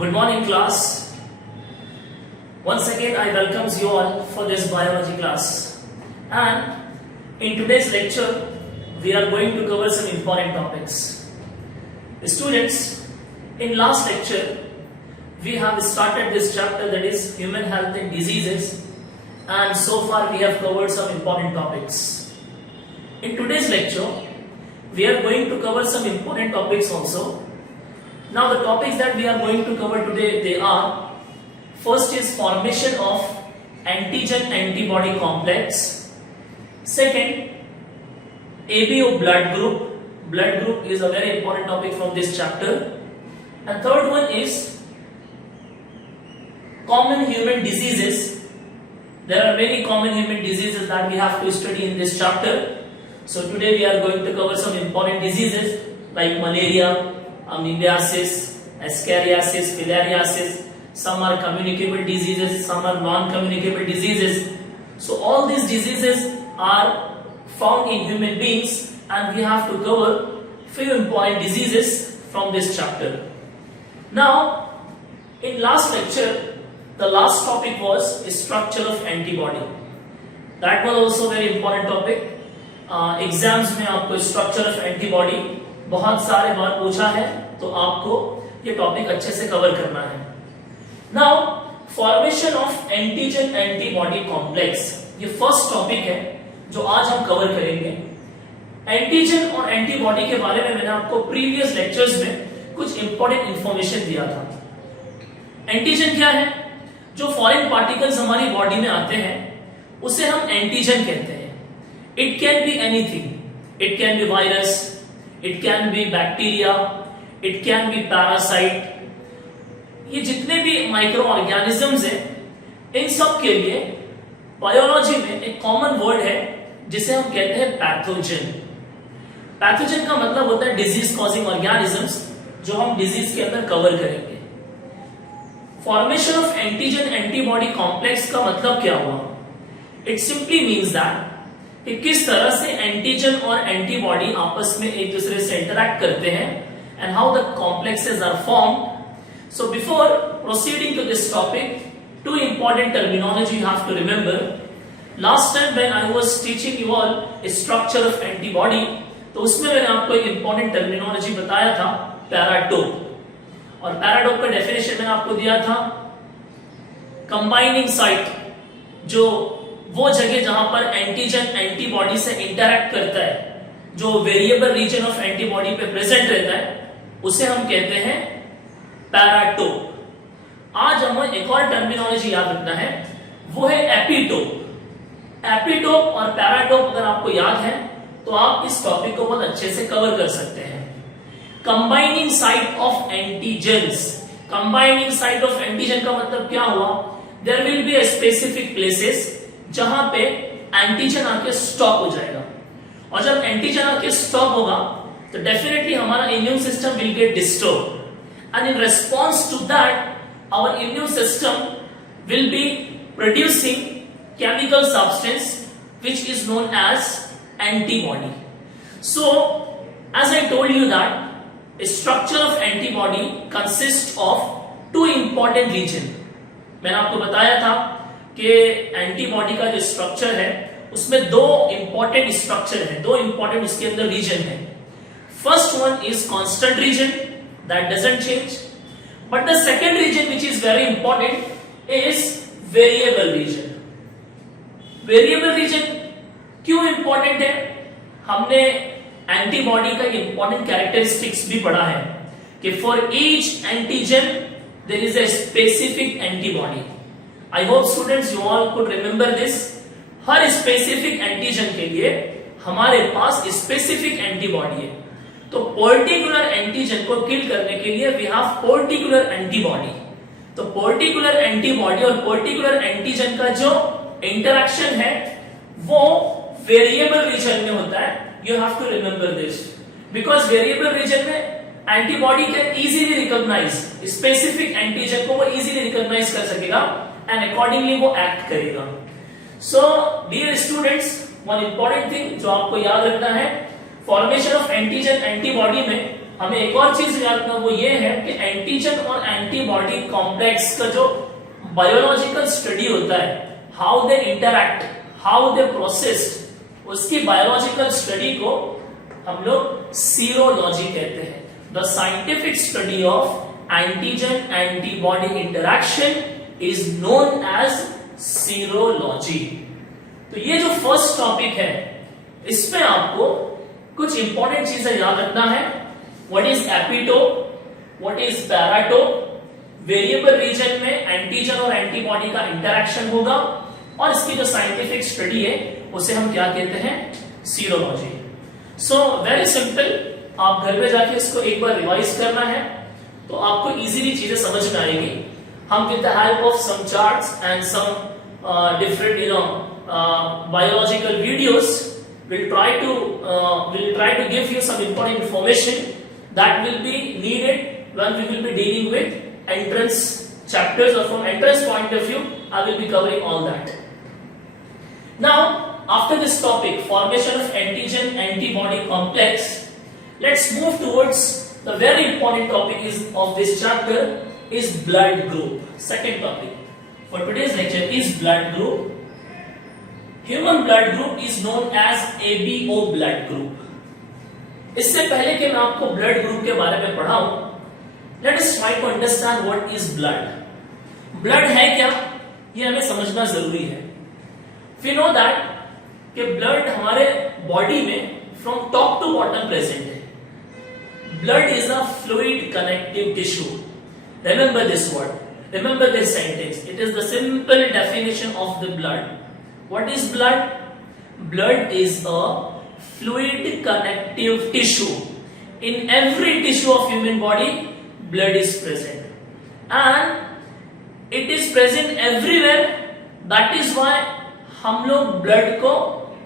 Good morning, class. Once again, I welcome you all for this biology class. And in today's lecture, we are going to cover some important topics. Students, in last lecture, we have started this chapter, that is human health and diseases, and so far we have covered some important topics. In today's lecture, we are going to cover some important topics also. Now the topics that we are going to cover today, they are: first is formation of antigen antibody complex. Second, ABO blood group. Blood group is a very important topic from this chapter. And third one is common human diseases. There are many common human diseases that we have to study in this chapter. So today we are going to cover some important diseases like malaria, amoebiasis, ascariasis, filariasis. Some are communicable diseases, some are non-communicable diseases. So all these diseases are found in human beings, and we have to cover few important diseases from this chapter. Now, in last lecture, the last topic was structure of antibody. That was also very important topic. Exams में आपको structure of antibody बहुत सारे बार पूछा है, तो आपको ये topic अच्छे से कवर करना है. Now formation of antigen antibody complex, ये फर्स्ट टॉपिक है जो आज हम कवर करेंगे. एंटीजन और एंटीबॉडी के बारे में मैंने आपको प्रीवियस लेक्चर्स में कुछ इंपॉर्टेंट इंफॉर्मेशन दिया था. एंटीजन क्या है? जो फॉरेन पार्टिकल्स हमारी बॉडी में आते हैं उसे हम एंटीजन कहते हैं. It can be anything. It can be virus, it can be bacteria, it can be parasite. ये जितने भी माइक्रो ऑर्गेनिजम्स हैं, इन सब के लिए बायोलॉजी में एक कॉमन वर्ड है जिसे हम कहते हैं पैथोजन. पैथोजन का मतलब होता है डिजीज कॉजिंग ऑर्गेनिजम्स, जो हम डिजीज के अंदर कवर करेंगे. Formation of antigen antibody complex का मतलब क्या हुआ? इट सिंपली मीन्स दैट कि किस तरह से एंटीजन और एंटीबॉडी आपस में एक दूसरे से इंटरैक्ट करते हैं and how the complexes are formed. So before proceeding to this topic, two important terminology you have to remember. Last time when I was teaching you all structure of antibody, तो उसमें मैंने आपको एक important terminology बताया था, paratope. और paratope का definition मैंने आपको दिया था, कंबाइनिंग साइट, जो वो जगह जहां पर एंटीजन एंटीबॉडी से इंटरैक्ट करता है, जो वेरिएबल रीजन ऑफ एंटीबॉडी पे प्रेजेंट रहता है, उसे हम कहते हैं पैराटोप. आज हमें एक और टर्मिनोलॉजी याद रखना है, वो है एपिटोप. एपिटोप और पैराटोप अगर आपको याद है तो आप इस टॉपिक को बहुत अच्छे से कवर कर सकते हैं. Combining site of antigens. Combining site of antigen का मतलब क्या हुआ? There will be a specific places जहां पे एंटीजन आके स्टॉप हो जाएगा, और जब एंटीजन आके स्टॉप होगा तो डेफिनेटली हमारा immune system will get disturb, and in response to that our immune system will be producing chemical substance which is known as antibody. So as I told you that structure of antibody consists of two important region. मैंने आपको बताया था कि antibody का जो structure है उसमें दो इंपॉर्टेंट स्ट्रक्चर है, दो इंपॉर्टेंट उसके अंदर रीजन है. First one is constant region that doesn't change, but the second region which is very important is variable region. Variable region क्यों इंपॉर्टेंट है? हमने एंटीबॉडी का इंपॉर्टेंट कैरेक्टरिस्टिक्स भी पढ़ा है कि for each antigen there is a specific antibody. I hope students you all could remember this. हर specific antigen के लिए हमारे पास स्पेसिफिक एंटीबॉडी है. तो पर्टिकुलर एंटीजन को किल करने के लिए वी हैव पर्टिकुलर एंटीबॉडी. तो पर्टिकुलर एंटीबॉडी और पर्टिकुलर एंटीजन का जो इंटरेक्शन है वो वेरिएबल रीजन में होता है. You have to remember this, because variable region में antibody can easily recognise specific antigen को, वो इजीली रिकॉग्नाइज कर सकेगा and accordingly वो एक्ट करेगा. So dear students, one important thing जो आपको याद रखना है, फॉर्मेशन ऑफ एंटीजन एंटीबॉडी में हमें एक और चीज याद रखना, वो ये है कि एंटीजन और एंटीबॉडी कॉम्प्लेक्स का जो बायोलॉजिकल स्टडी होता है, how they interact, how they processed, उसकी बायोलॉजिकल स्टडी को हम लोग सीरोलॉजी कहते हैं। The scientific study of antigen antibody interaction is known as serology. तो ये जो फर्स्ट टॉपिक है, इसमें आपको कुछ इंपॉर्टेंट चीजें याद रखना है। What is epitope, what is paratope, variable region में एंटीजन और एंटीबॉडी का इंटरैक्शन होगा, और इसकी जो साइंटिफिक स्टडी है उसे हम क्या कहते हैं, सीरोलॉजी। सो वेरी सिंपल, आप घर में जाके इसको एक बार रिवाइज करना है तो आपको इजीली चीजें समझ में आएगी। हम with the help of some charts and some different biological videos will try to give you some important information that will be needed when we will be dealing with entrance chapters, or from entrance point of view I will be covering all that. Now after this topic, formation of antigen antibody complex, let's move towards the very important topic of this chapter is blood group. Second topic for today's lecture is blood group. Human blood group is known as ABO blood group. इससे पहले कि मैं आपको blood group के बारे में पढ़ाऊं, let us try to understand what is blood. Blood है क्या, ये हमें समझना जरूरी है। वी नो दैट कि ब्लड हमारे बॉडी में from top to bottom present है। Blood is a fluid connective tissue. Remember this word, remember this sentence, it is the simple definition of the blood. What is blood? Blood is a fluid connective tissue. In every tissue of human body, blood is present, and it is present everywhere. That is why हम लोग blood को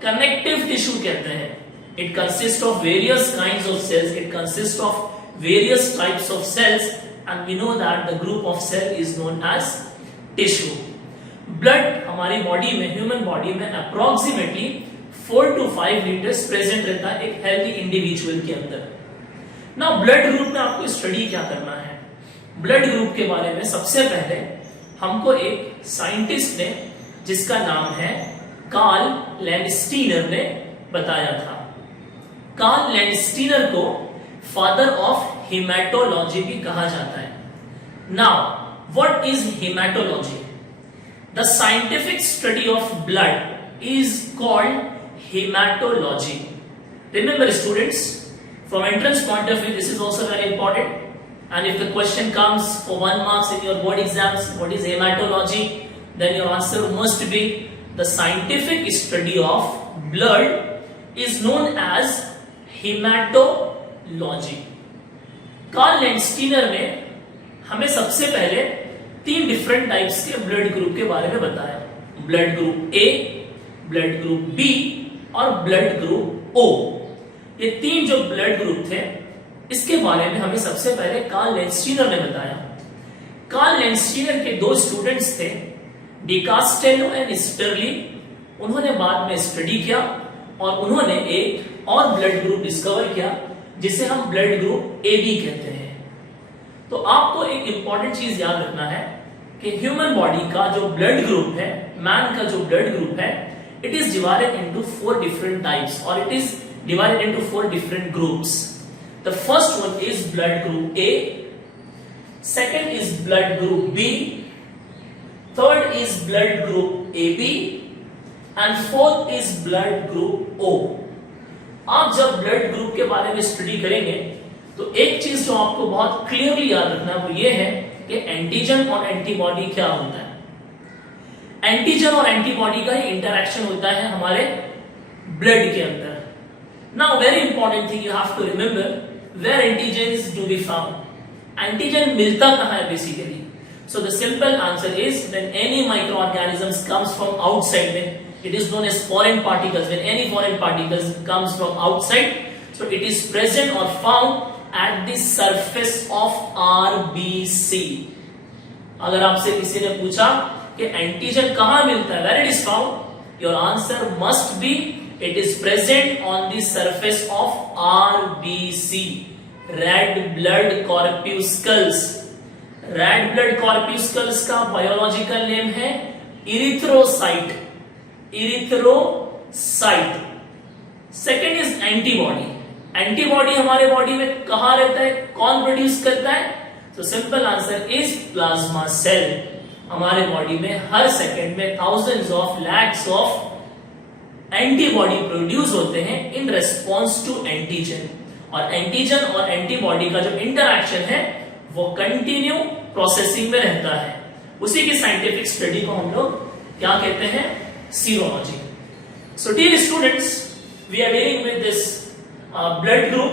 connective tissue कहते हैं. It consists of various kinds of cells. It consists of various types of cells, and we know that the group of cell is known as tissue. Blood हमारी body में, human body में approximately 4 to 5 litres present रहता है एक healthy individual के अंदर। Now blood group में आपको स्टडी क्या करना है, ब्लड ग्रुप के बारे में सबसे पहले हमको एक साइंटिस्ट ने, जिसका नाम है कार्ल लैंडस्टीनर, ने बताया था। कार्ल लैंडस्टीनर को फादर ऑफ हेमाटोलॉजी भी कहा जाता है। Now what is hematology? The scientific study of blood is called hematology. Remember students, from entrance point of view, this is also very important. And if the question comes for 1 marks in your board exams, what is hematology? Then your answer must be the scientific study of blood is known as hematology. Karl Landsteiner ने हमें सबसे पहले 3 different types के blood group के बारे में बताया। Blood group A, blood group B और ब्लड ग्रुप ओ। ये 3 जो ब्लड ग्रुप थे, इसके बारे में हमें सबसे पहले कार्ल लैंडस्टीनर ने बताया। कार्ल लैंडस्टीनर के 2 स्टूडेंट्स थे, डी कास्टेलो एंड स्टर्ली। उन्होंने बाद में स्टडी किया और उन्होंने एक और ब्लड ग्रुप डिस्कवर किया जिसे हम ब्लड ग्रुप ए बी कहते हैं। तो आपको एक इंपॉर्टेंट चीज याद रखना है कि ह्यूमन बॉडी का जो ब्लड ग्रुप है, मैन का जो ब्लड ग्रुप है, it is divided into 4 different types, और it is divided into 4 different groups. The first one is blood group A, second is blood group B, third is blood group A B, and fourth is blood group O. आप जब blood group के बारे में study करेंगे तो एक चीज जो आपको बहुत क्लियरली याद रखना है वो ये है कि एंटीजन और एंटीबॉडी क्या होता है। एंटीजन और एंटीबॉडी का ही इंटरैक्शन होता है हमारे ब्लड के अंदर। Now very important thing you have to remember, where antigens do be found. Antigen मिलता कहां है बेसिकली? So the simple answer is when any microorganism comes from outside, में it is known as foreign particles. When any foreign particles comes from outside, so it is present or found at the surface of RBC. अगर आपसे किसी ने पूछा कि antigen कहां मिलता है, where it is found, your answer must be it is present on the surface of RBC. Red blood corpuscles. Red blood corpuscles का बायोलॉजिकल नेम है erythrocyte. Erythrocyte. Second is antibody. Antibody हमारे body में कहां रहता है, कौन produce करता है? तो simple answer is plasma cell. हमारे बॉडी में हर सेकेंड में thousands of lakhs of antibody produce होते हैं इन रेस्पॉन्स टू एंटीजन। और एंटीजन और एंटीबॉडी का जो इंटरैक्शन है वो कंटिन्यू प्रोसेसिंग में रहता है। उसी की साइंटिफिक स्टडी को हम लोग क्या कहते हैं, serology. So dear students, we are dealing with this blood group.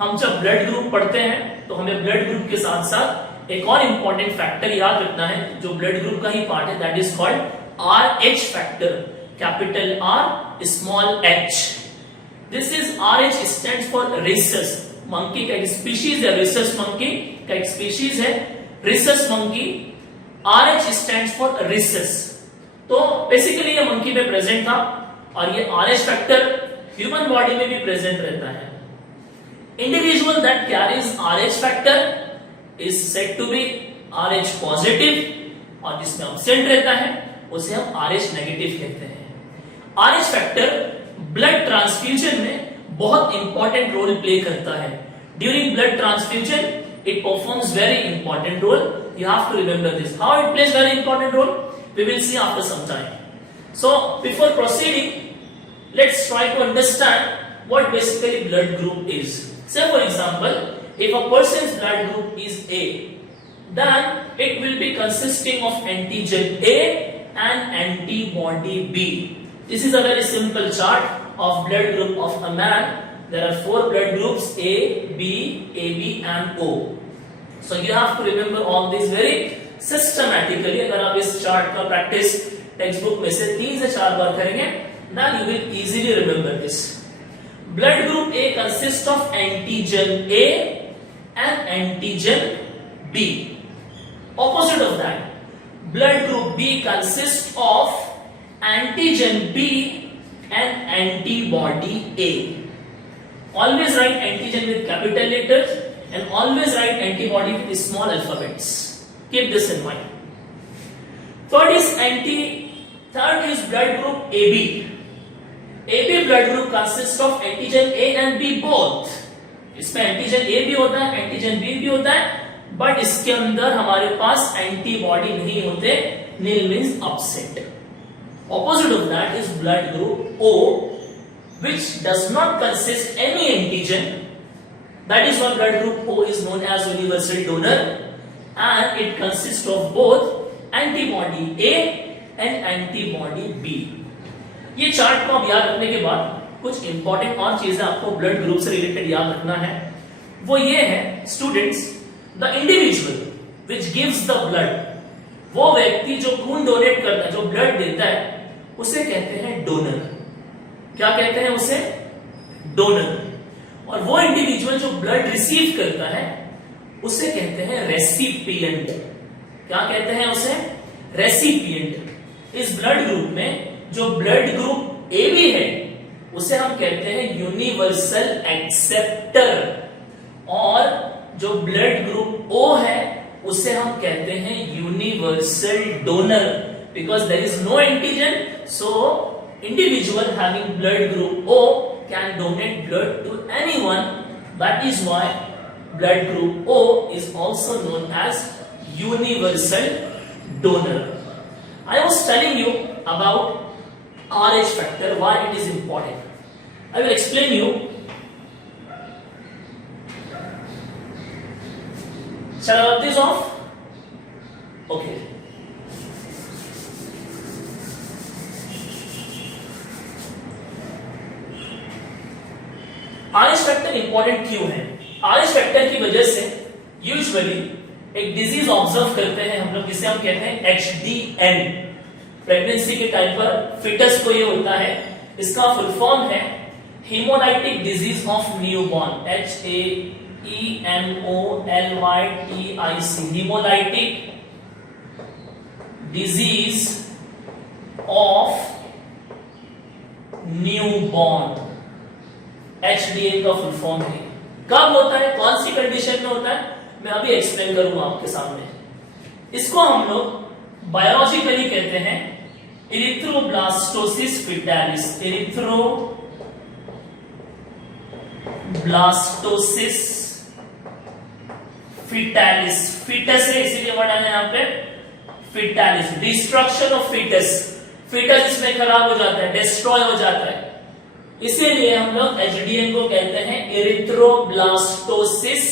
हम जब ब्लड ग्रुप पढ़ते हैं तो हमें ब्लड ग्रुप के साथ साथ एक और इंपॉर्टेंट फैक्टर याद रखना है जो ब्लड ग्रुप का ही पार्ट है, that is called RH factor, capital R small h। This is RH stands for rhesus. Monkey का एक स्पीशीज है, रिसस मंकी का एक स्पीशीज है, rhesus monkey. RH stands for rhesus. तो बेसिकली ये मंकी में प्रेजेंट था और ये RH फैक्टर ह्यूमन बॉडी में भी प्रेजेंट रहता है। Individual that carries RH factor is said to be RH positive और जिसमें एब्सेंट रहता है उसे हम RH नेगेटिव कहते हैं। RH फैक्टर ब्लड ट्रांसफ्यूजन में बहुत इंपॉर्टेंट रोल प्ले करता है। During blood transfusion it performs very important role. You have to remember this. How it plays very important role, we will see after some time. So before proceeding, let's try to understand what basically blood group is. Say for example, if a person's blood group is A, then it will be consisting of antigen A and antibody B. This is a very simple chart of blood group of a man. There are 4 blood groups, A, B, AB and O. So you have to remember all these very systematically. अगर आप इस chart का practice text book में से 3 से 4 बार करेंगे, then you will easily remember this. Blood group A consists of antigen A and antigen B. Opposite of that, blood group B consists of antigen B and antibody A. Always write antigen with capital letters and always write antibody with small alphabets. Keep this in mind. Third is blood group AB. AB blood group consists of antigen A and B both. इसमें antigen A भी होता है, antigen B भी होता है, but इसके अंदर हमारे पास एंटीबॉडी नहीं होते, nil means absent. Opposite of that is blood group O, which does not consist any antigen. That is why blood group O is known as universal donor, and it consists of both antibody A and antibody B. ये chart को आप याद रखने के बाद कुछ important और चीजें आपको ब्लड ग्रुप से रिलेटेड याद रखना है। वो ये है students, the individual which gives the blood, वो व्यक्ति जो खून डोनेट करता है, जो ब्लड देता है, उसे कहते हैं डोनर। क्या कहते हैं उसे? डोनर। और वो इंडिविजुअल जो ब्लड रिसीव करता है उसे कहते हैं रेसिपिएंट। क्या कहते हैं उसे? रेसिपिएंट। इस ब्लड ग्रुप में जो ब्लड ग्रुप ए भी है उसे हम कहते हैं यूनिवर्सल एक्सेप्टर, और जो ब्लड ग्रुप ओ है उसे हम कहते हैं universal donor, because there is no antigen, so individual having blood group O can donate blood to anyone. That is why blood group O is also known as universal donor. I was telling you about RH factor, why it is important. I will explain you. Shall I rub this off? Okay. RH factor important क्यों है? RH factor की वजह से usually एक disease observe करते हैं हम लोग, जिसे हम कहते हैं HDN। प्रेगनेंसी के टाइम पर फिटस को ये होता है, इसका फुल फॉर्म है hemolytic disease of newborn, HAEMOLYTIC, hemolytic disease of newborn. HDN का फुल फॉर्म है। कब होता है, कौन सी कंडीशन में होता है, मैं अभी एक्सप्लेन करूंगा आपके सामने। इसको हम लोग बायोलॉजिकली कहते हैं erythroblastosis fetalis. Erythroblastosis fetalis, fetus है इसीलिए वर्ड आया यहाँ पे fetalis, destruction of fetus. Fetus इसमें खराब हो जाता है, डिस्ट्रॉय हो जाता है, इसीलिए हम लोग एचडीएन को कहते हैं erythroblastosis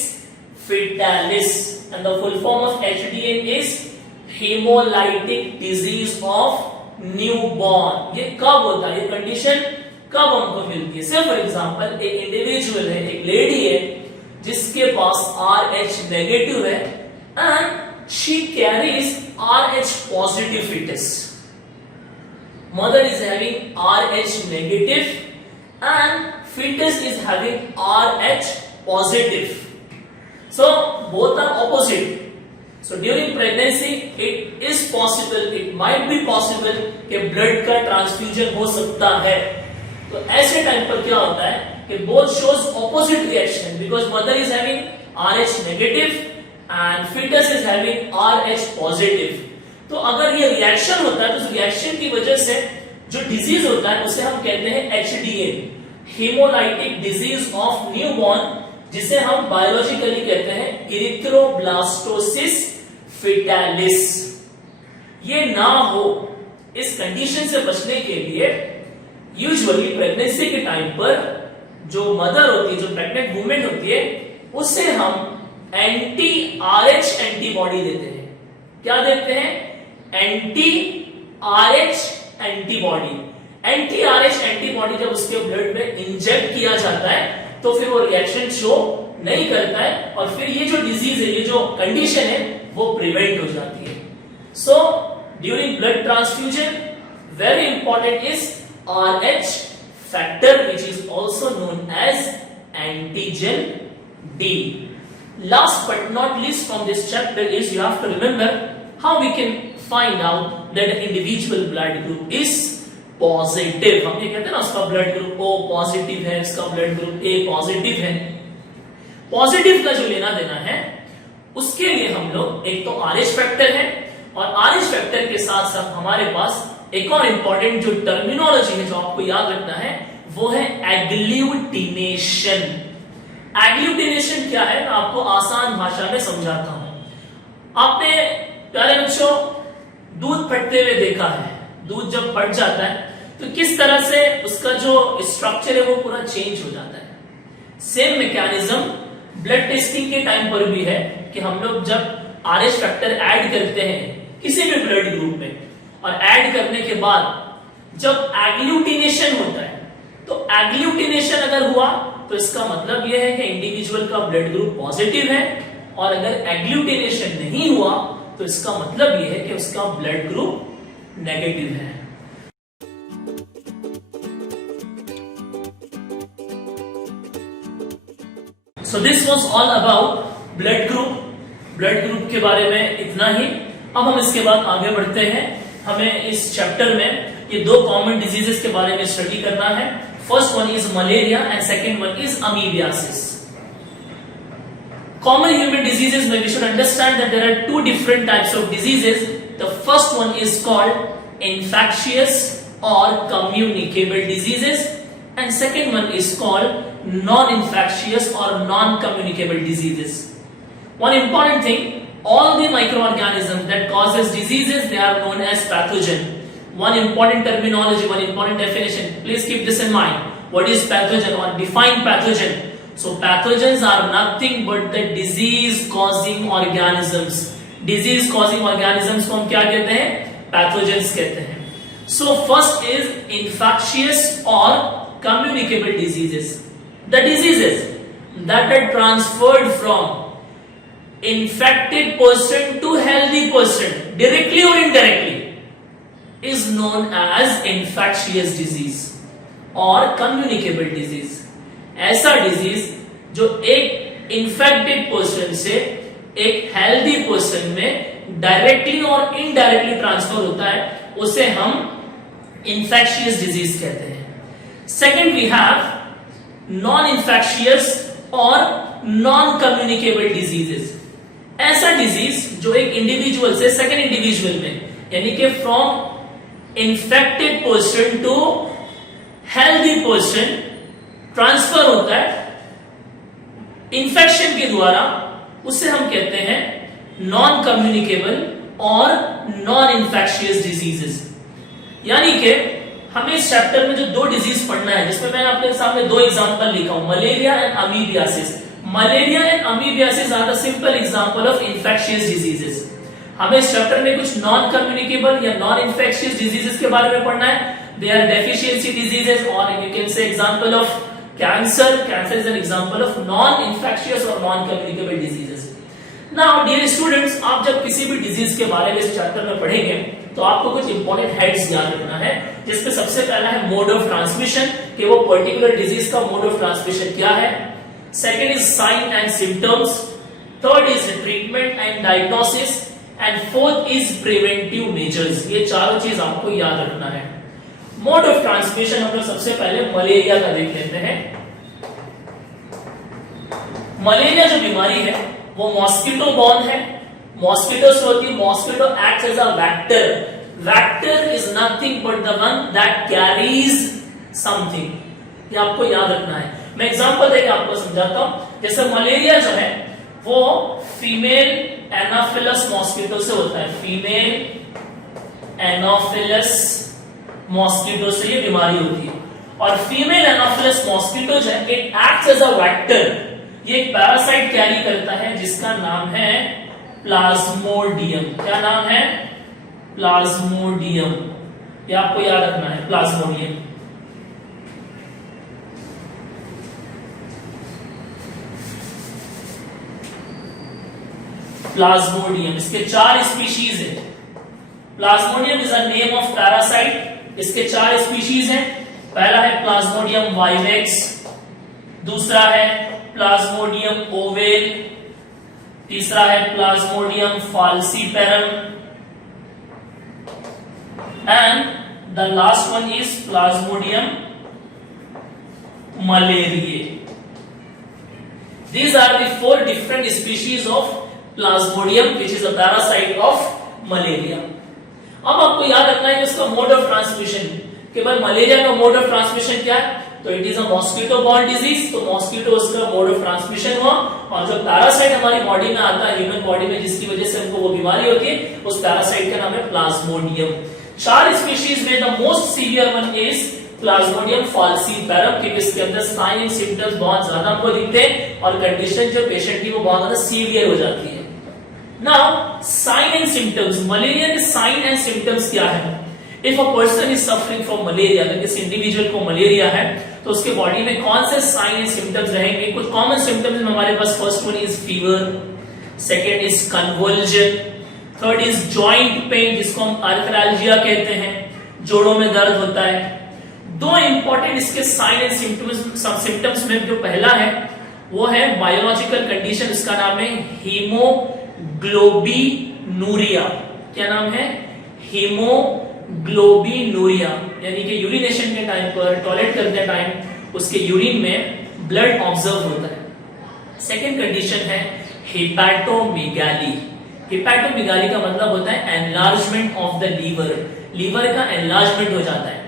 fetalis. And the full form of HDN is haemolytic disease of newborn. ये कब होता है, ये कंडीशन कब हमको मिलती है? से फॉर एग्जांपल एक इंडिविजुअल है, एक लेडी है जिसके पास RH नेगेटिव है and she carries RH positive fetus. Mother is having RH negative and fetus is having RH positive. So both are opposite. So during pregnancy it is possible, it might be possible कि blood का transfusion हो सकता है। तो ऐसे time पर क्या होता है कि both shows opposite reaction because mother is having RH negative and fetus is having RH positive. तो अगर ये रिएक्शन होता है तो उस रिएक्शन की वजह से जो डिजीज होता है उसे हम कहते हैं HDN, hemolytic disease of newborn, जिसे हम बायोलॉजिकली कहते हैं इरिथ्रोब्लास्टोसिस फिटालिस। ये ना हो, इस कंडीशन से बचने के लिए यूजुअली प्रेगनेंसी के टाइम पर जो मदर होती है, जो प्रेग्नेंट वुमेन होती है, उसे हम एंटी RH एंटीबॉडी देते हैं। क्या देते हैं? Anti RH antibody. Anti RH antibody जब उसके ब्लड में इंजेक्ट किया जाता है तो फिर वो रिएक्शन शो नहीं करता है और फिर ये जो डिजीज है, ये जो कंडीशन है, वो प्रिवेंट हो जाती है। So during blood transfusion very important is RH factor, which is also known as antigen D. Last but not least from this chapter is you have to remember how we can find out that an individual blood group is positive. हम ये कहते हैं ना, उसका blood group O positive है, उसका blood group A positive है। Positive का जो लेना देना है उसके लिए हम लोग एक तो RH फैक्टर है और RH फैक्टर के साथ साथ हमारे पास एक और इंपॉर्टेंट जो टर्मिनोलॉजी है जो आपको याद रखना है वो है एग्लूटिनेशन। एग्लूटिनेशन क्या है, मैं आपको आसान भाषा में समझाता हूं। आपने प्यारे बच्चों दूध फटते हुए देखा है। दूध जब फट जाता है तो किस तरह से उसका जो स्ट्रक्चर है वो पूरा चेंज हो जाता है। सेम मैकेनिज्म ब्लड टेस्टिंग के टाइम पर भी है कि हम लोग जब RH फैक्टर ऐड करते हैं किसी भी ब्लड ग्रुप में और ऐड करने के बाद जब एग्लूटिनेशन होता है तो एग्लूटिनेशन अगर हुआ तो इसका मतलब यह है कि इंडिविजुअल का ब्लड ग्रुप पॉजिटिव है और अगर एग्लूटिनेशन नहीं हुआ तो इसका मतलब यह है कि उसका ब्लड ग्रुप नेगेटिव है। सो this was all about blood group. Blood group के बारे में इतना ही। अब हम इसके बाद आगे बढ़ते हैं। हमें इस चैप्टर में ये दो कॉमन डिजीजेस के बारे में स्टडी करना है। First one is malaria and second one is amoebiasis. Common human diseases में we should understand that there are two different types of diseases. The first one is called infectious or communicable diseases and second one is called non-infectious or non-communicable diseases. One important thing, all the microorganisms that causes diseases, they are known as pathogen. One important terminology, one important definition, please keep this in mind. What is pathogen or define pathogen? So pathogens are nothing but the disease causing organisms. Disease causing organisms को हम क्या कहते हैं? Pathogens कहते हैं। So first is infectious or communicable diseases. The diseases that are transferred from infected person to healthy person directly or indirectly is known as infectious disease or communicable disease. ऐसा disease जो एक infected person से एक healthy person में directly और indirectly transfer होता है उसे हम इन्फेक्शियस डिजीज कहते हैं। Second we have non infectious और नॉन कम्युनिकेबल डिजीजेस, ऐसा डिजीज जो एक इंडिविजुअल से सेकेंड इंडिविजुअल में, यानी कि from infected person to healthy person transfer होता है इन्फेक्शन के द्वारा, उससे हम कहते हैं नॉन कम्युनिकेबल और नॉन इन्फेक्शियस डिजीजेस। यानी कि हमें इस चैप्टर में जो दो डिजीज पढ़ना है, जिसमें मैंने आपके सामने दो एग्जांपल लिखा हूं, malaria and amoebiasis. Malaria and amoebiasis are the simple example of infectious diseases. हमें इस चैप्टर में कुछ नॉन कम्युनिकेबल या नॉन इन्फेक्शियस डिजीजेस के बारे में पढ़ना है। दे आर डेफिशिएंसी डिजीजेस और you can say example of cancer. Cancer is an example of non infectious और non communicable diseases. Now dear students, आप जब किसी भी डिजीज के बारे में इस चैप्टर में पढ़ेंगे तो आपको कुछ इंपॉर्टेंट हेड्स याद रखना है, जिसमें सबसे पहला है मोड ऑफ ट्रांसमिशन, कि वो पर्टिकुलर डिजीज का मोड ऑफ ट्रांसमिशन क्या है। Second is sine and symptoms, third is treatment and diagnosis, and fourth is preventive measures. ये चारों चीज आपको याद रखना है। मोड ऑफ ट्रांसमिशन हम लोग सबसे पहले मलेरिया का देख लेते हैं। मलेरिया जो बीमारी है वो मॉस्किटो बॉर्न है, मॉस्किटो से होती है। Mosquito acts as a vector. Vector is nothing but the one that carries something. ये आपको याद रखना है। मैं एग्जांपल देकर आपको समझाता हूं। जैसे मलेरिया जो है वो फीमेल एनाफिलस मॉस्किटो से होता है। फीमेल एनाफिलस मॉस्किटो से ये बीमारी होती है। और फीमेल एनाफिलस मॉस्किटो जो है it acts as a vector. ये एक पैरासाइट कैरी करता है जिसका नाम है प्लाज्मोडियम। क्या नाम है? प्लाज्मोडियम। ये आपको याद रखना है, प्लाज्मोडियम। प्लाज्मोडियम, इसके 4 स्पीशीज है। Plasmodium is a name of parasite. इसके 4 स्पीशीज हैं। पहला है प्लाज्मोडियम वाइवेक्स, दूसरा है प्लाज्मोडियम ओवेल, तीसरा है Plasmodium falciparum, and the last one is Plasmodium malariae. These are the 4 different species of Plasmodium, which is a parasite of malaria. अब आपको याद रखना है कि उसका मोड ऑफ ट्रांसमिशन, कि भाई मलेरिया का मोड ऑफ ट्रांसमिशन क्या है, तो it is a mosquito borne disease. तो मॉस्किटो उसका मोड ऑफ ट्रांसमिशन हुआ, और जो पैरासाइट हमारी बॉडी में आता है, ह्यूमन बॉडी में, जिसकी वजह से हमको वो बीमारी होती है, उस पैरासाइट का नाम है प्लाज्मोडियम। 4 स्पीशीज में the most severe one is Plasmodium falciparum, क्योंकि इसके अंदर साइन एंड सिम्टम्स बहुत ज्यादा हमको दिखते हैं और कंडीशन जो पेशेंट की वो बहुत ज्यादा सीवियर हो जाती है। Now sine and symptoms, malaria के साइन एंड सिम्टम्स क्या है? If a person is suffering from malaria, अगर किसी इंडिविजुअल को मलेरिया है तो उसके बॉडी में कौन से साइन एंड सिम्टम्स रहेंगे? कुछ कॉमन सिम्टम्स हमारे पास, first one is fever, second is convulsion, third is joint pain, जिसको हम आर्थराल्जिया कहते हैं, जोड़ों में दर्द होता है। 2 इंपॉर्टेंट इसके साइन एंड सिम्टम्स में जो पहला है वो है बायोलॉजिकल कंडीशन, उसका नाम है हीमोग्लोबिनूरिया। क्या नाम है? हीमोग्लोबिनूरिया, यानी कि यूरिनेशन के टाइम पर, टॉयलेट करते टाइम उसके यूरिन में ब्लड ऑब्जर्व होता है। सेकेंड कंडीशन है हेपेटोमेगाली। हेपेटोमेगाली का मतलब होता है enlargement of the liver. Liver का एनलार्जमेंट हो जाता है।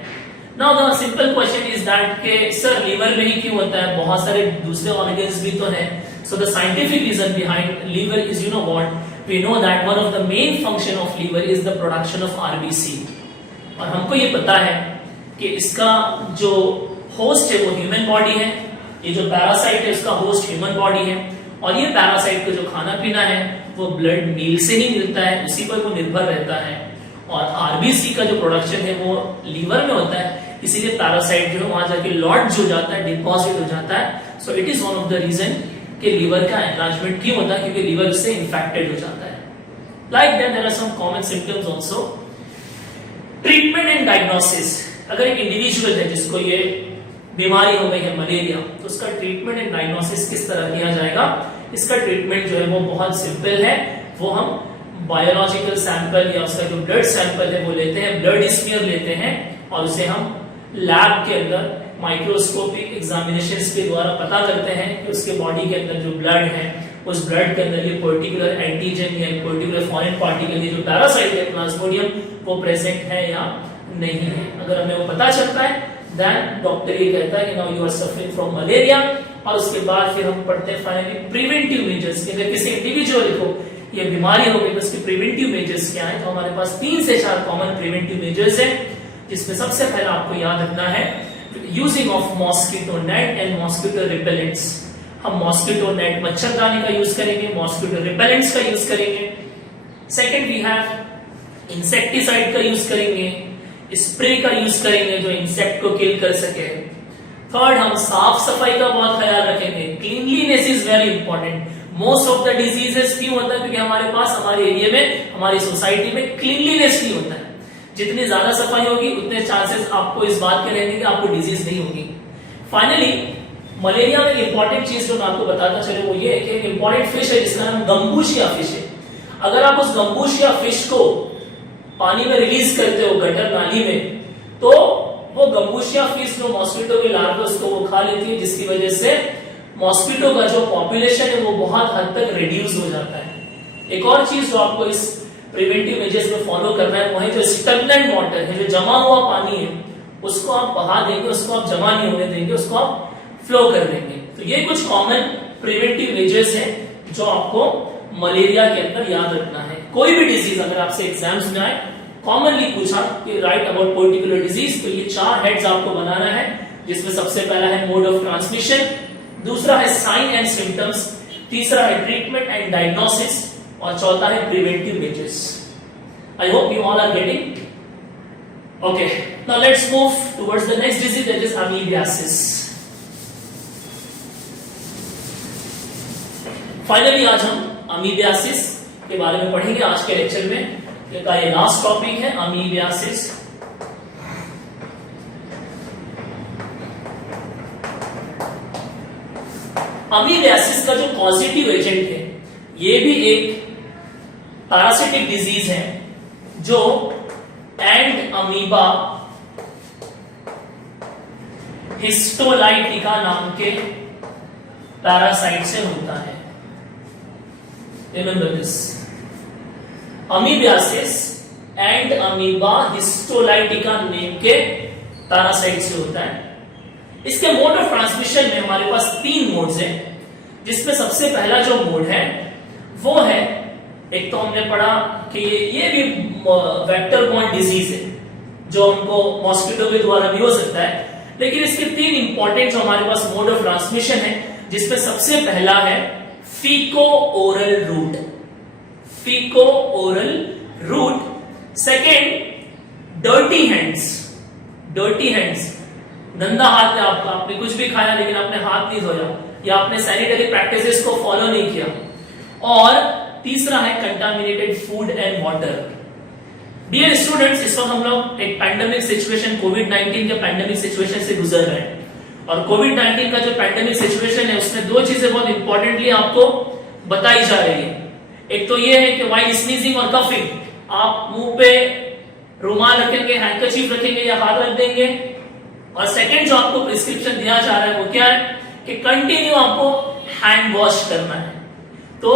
Now the simple question is that के सर लीवर में ही क्यों होता है? बहुत सारे दूसरे ऑर्गन्स भी तो हैं। So the scientific reason behind liver is, you know what, we know that one of the main function of liver is the production of RBC. और हमको ये पता है कि इसका जो होस्ट है वो ह्यूमन बॉडी है। ये जो पैरासाइट है उसका होस्ट ह्यूमन बॉडी है, और ये पैरासाइट को जो खाना पीना है वो ब्लड मील से ही मिलता है, उसी पर वो निर्भर रहता है। और आरबीसी का जो प्रोडक्शन है वो लीवर में होता है, इसीलिए पैरासाइट जो है वहां जाके लॉड्ज हो जाता है, डिपॉजिट हो जाता है। So it is one of the reason कि लीवर का एनलार्जमेंट क्यों होता है, क्योंकि लीवर उससे इंफेक्टेड हो जाता है। Like that there are some common symptoms also. Treatment and diagnosis, अगर एक इंडिविजुअल है जिसको ये बीमारी हो गई है मलेरिया, तो उसका ट्रीटमेंट एंड डायग्नोसिस किस तरह किया जाएगा? इसका ट्रीटमेंट जो है वो बहुत सिंपल है। वो हम बायोलॉजिकल सैंपल या उसका जो ब्लड सैंपल है वो लेते हैं, ब्लड स्मीयर लेते हैं, और उसे हम लैब के अंदर माइक्रोस्कोपिक एग्जामिनेशंस के द्वारा पता करते हैं कि उसके बॉडी के अंदर जो ब्लड है उस ब्लड के अंदर ये पर्टिकुलर एंटीजन या पर्टिकुलर फॉरेन पार्टिकल ये जो पैरासाइट है प्लाज्मोडियम वो प्रेजेंट है या नहीं है। अगर हमें वो पता चलता है देन डॉक्टर ये कहता है कि now you are suffering from malaria. और उसके बाद फिर हम पढ़ते हैं फाइनली प्रिवेंटिव मेजर्स। अगर किसी इंडिविजुअल को ये बीमारी हो गई तो उसके प्रिवेंटिव मेजर्स क्या है। तो हमारे पास 3 से 4 कॉमन प्रिवेंटिव मेजर्स है, जिसमें सबसे पहला आपको याद रखना है using of mosquito net and mosquito repellents. हम मॉस्किटो नेट मच्छरदानी का यूज करेंगे, मॉस्किटो रिपेलेंट्स का यूज करेंगे। सेकंड वी हैव इंसेक्टिसाइड का यूज करेंगे, स्प्रे का यूज करेंगे जो इंसेक्ट को किल कर सके। थर्ड हम साफ सफाई का बहुत ख्याल रखेंगे, cleanliness is very important. Most of the diseases क्यों होता है, क्योंकि हमारे पास हमारे एरिया में हमारी सोसाइटी में क्लीनलीनेस नहीं होता है। जितनी ज्यादा सफाई होगी उतने चांसेस आपको इस बात के रहेंगे कि आपको डिजीज नहीं होगी। फाइनली मलेरिया में इंपॉर्टेंट चीज जो मैं आपको बताता चले वो ये है कि एक इंपॉर्टेंट फिश है जिसका नाम गंबूशिया फिश है। अगर आप उस गंबूशिया फिश को पानी में रिलीज करते हो गटर नाली में, तो वो गंबूशिया फिश जो मॉस्किटो के लार्वा उसको वो खा लेती है, जिसकी वजह से मॉस्किटो का जो पॉपुलेशन है वो बहुत हद तक रिड्यूस हो जाता है। एक और चीज जो आपको इस प्रिवेंटिव मेजर्स में फॉलो करना है वो है जो स्टैग्नेंट वाटर है, जो जमा हुआ पानी है उसको आप बहा देंगे, उसको आप जमा नहीं होने देंगे, उसको आप फ्लो कर देंगे। तो ये कुछ कॉमन प्रिवेंटिव मेजर्स हैं जो आपको मलेरिया के अंदर याद रखना है। कोई भी डिजीज अगर आपसे एग्जाम्स में आए कॉमनली पूछा कि राइट अबाउट पर्टिकुलर डिजीज, तो ये 4 हेड्स आपको बनाना है, जिसमें सबसे पहला है मोड ऑफ ट्रांसमिशन, दूसरा है साइन एंड सिम्टम्स, तीसरा है ट्रीटमेंट एंड डायग्नोसिस और चौथा है preventive measures. I hope you all are getting. Okay, now let's move towards the next disease that is amoebiasis. Finally आज हम अमीबियासिस के बारे में पढ़ेंगे आज के लेक्चर में। का ये लास्ट टॉपिक है अमीबियासिस। अमीबियासिस का जो पॉजिटिव एजेंट है ये भी एक पैरासिटिक डिजीज है जो एंड अमीबा हिस्टोलाइटिका नाम के पैरासाइट से होता है। Remember this, amoebiasis and amoeba histolytica name के पैरासाइट से होता है। इसके मोड ऑफ ट्रांसमिशन में हमारे पास 3 मोड्स हैं, जिसमें सबसे पहला जो मोड है वो है, एक तो हमने पढ़ा कि ये भी वेक्टर बॉर्न डिजीज है जो हमको मॉस्किटो के द्वारा भी हो सकता है, लेकिन इसके 3 इंपॉर्टेंट जो हमारे पास मोड ऑफ ट्रांसमिशन है, जिसमें सबसे पहला है faeco oral route. Faeco oral route. Second dirty hands. Dirty hands, गंदा हाथ है आपका, आपने कुछ भी खाया लेकिन आपने हाथ नहीं धोया या आपने सैनिटरी प्रैक्टिसेस को फॉलो नहीं किया। और तीसरा है contaminated food and water. Dear students, इस वक्त हम लोग एक पैंडेमिक सिचुएशन कोविड-19 के पैंडेमिक सिचुएशन से गुजर रहे हैं, और कोविड-19 का जो पैंडेमिक सिचुएशन है उसमें 2 चीजें बहुत इंपॉर्टेंटली आपको बताई जा रही है। एक तो ये है कि व्हाइल स्नीजिंग और कफिंग, आप मुंह पे रुमाल रखेंगे, हैंडकरचीफ रखेंगे या हाथ रख देंगे। और सेकंड जो आपको प्रिस्क्रिप्शन दिया जा रहा है वो क्या है कि कंटिन्यू आपको हैंड वॉश करना है। तो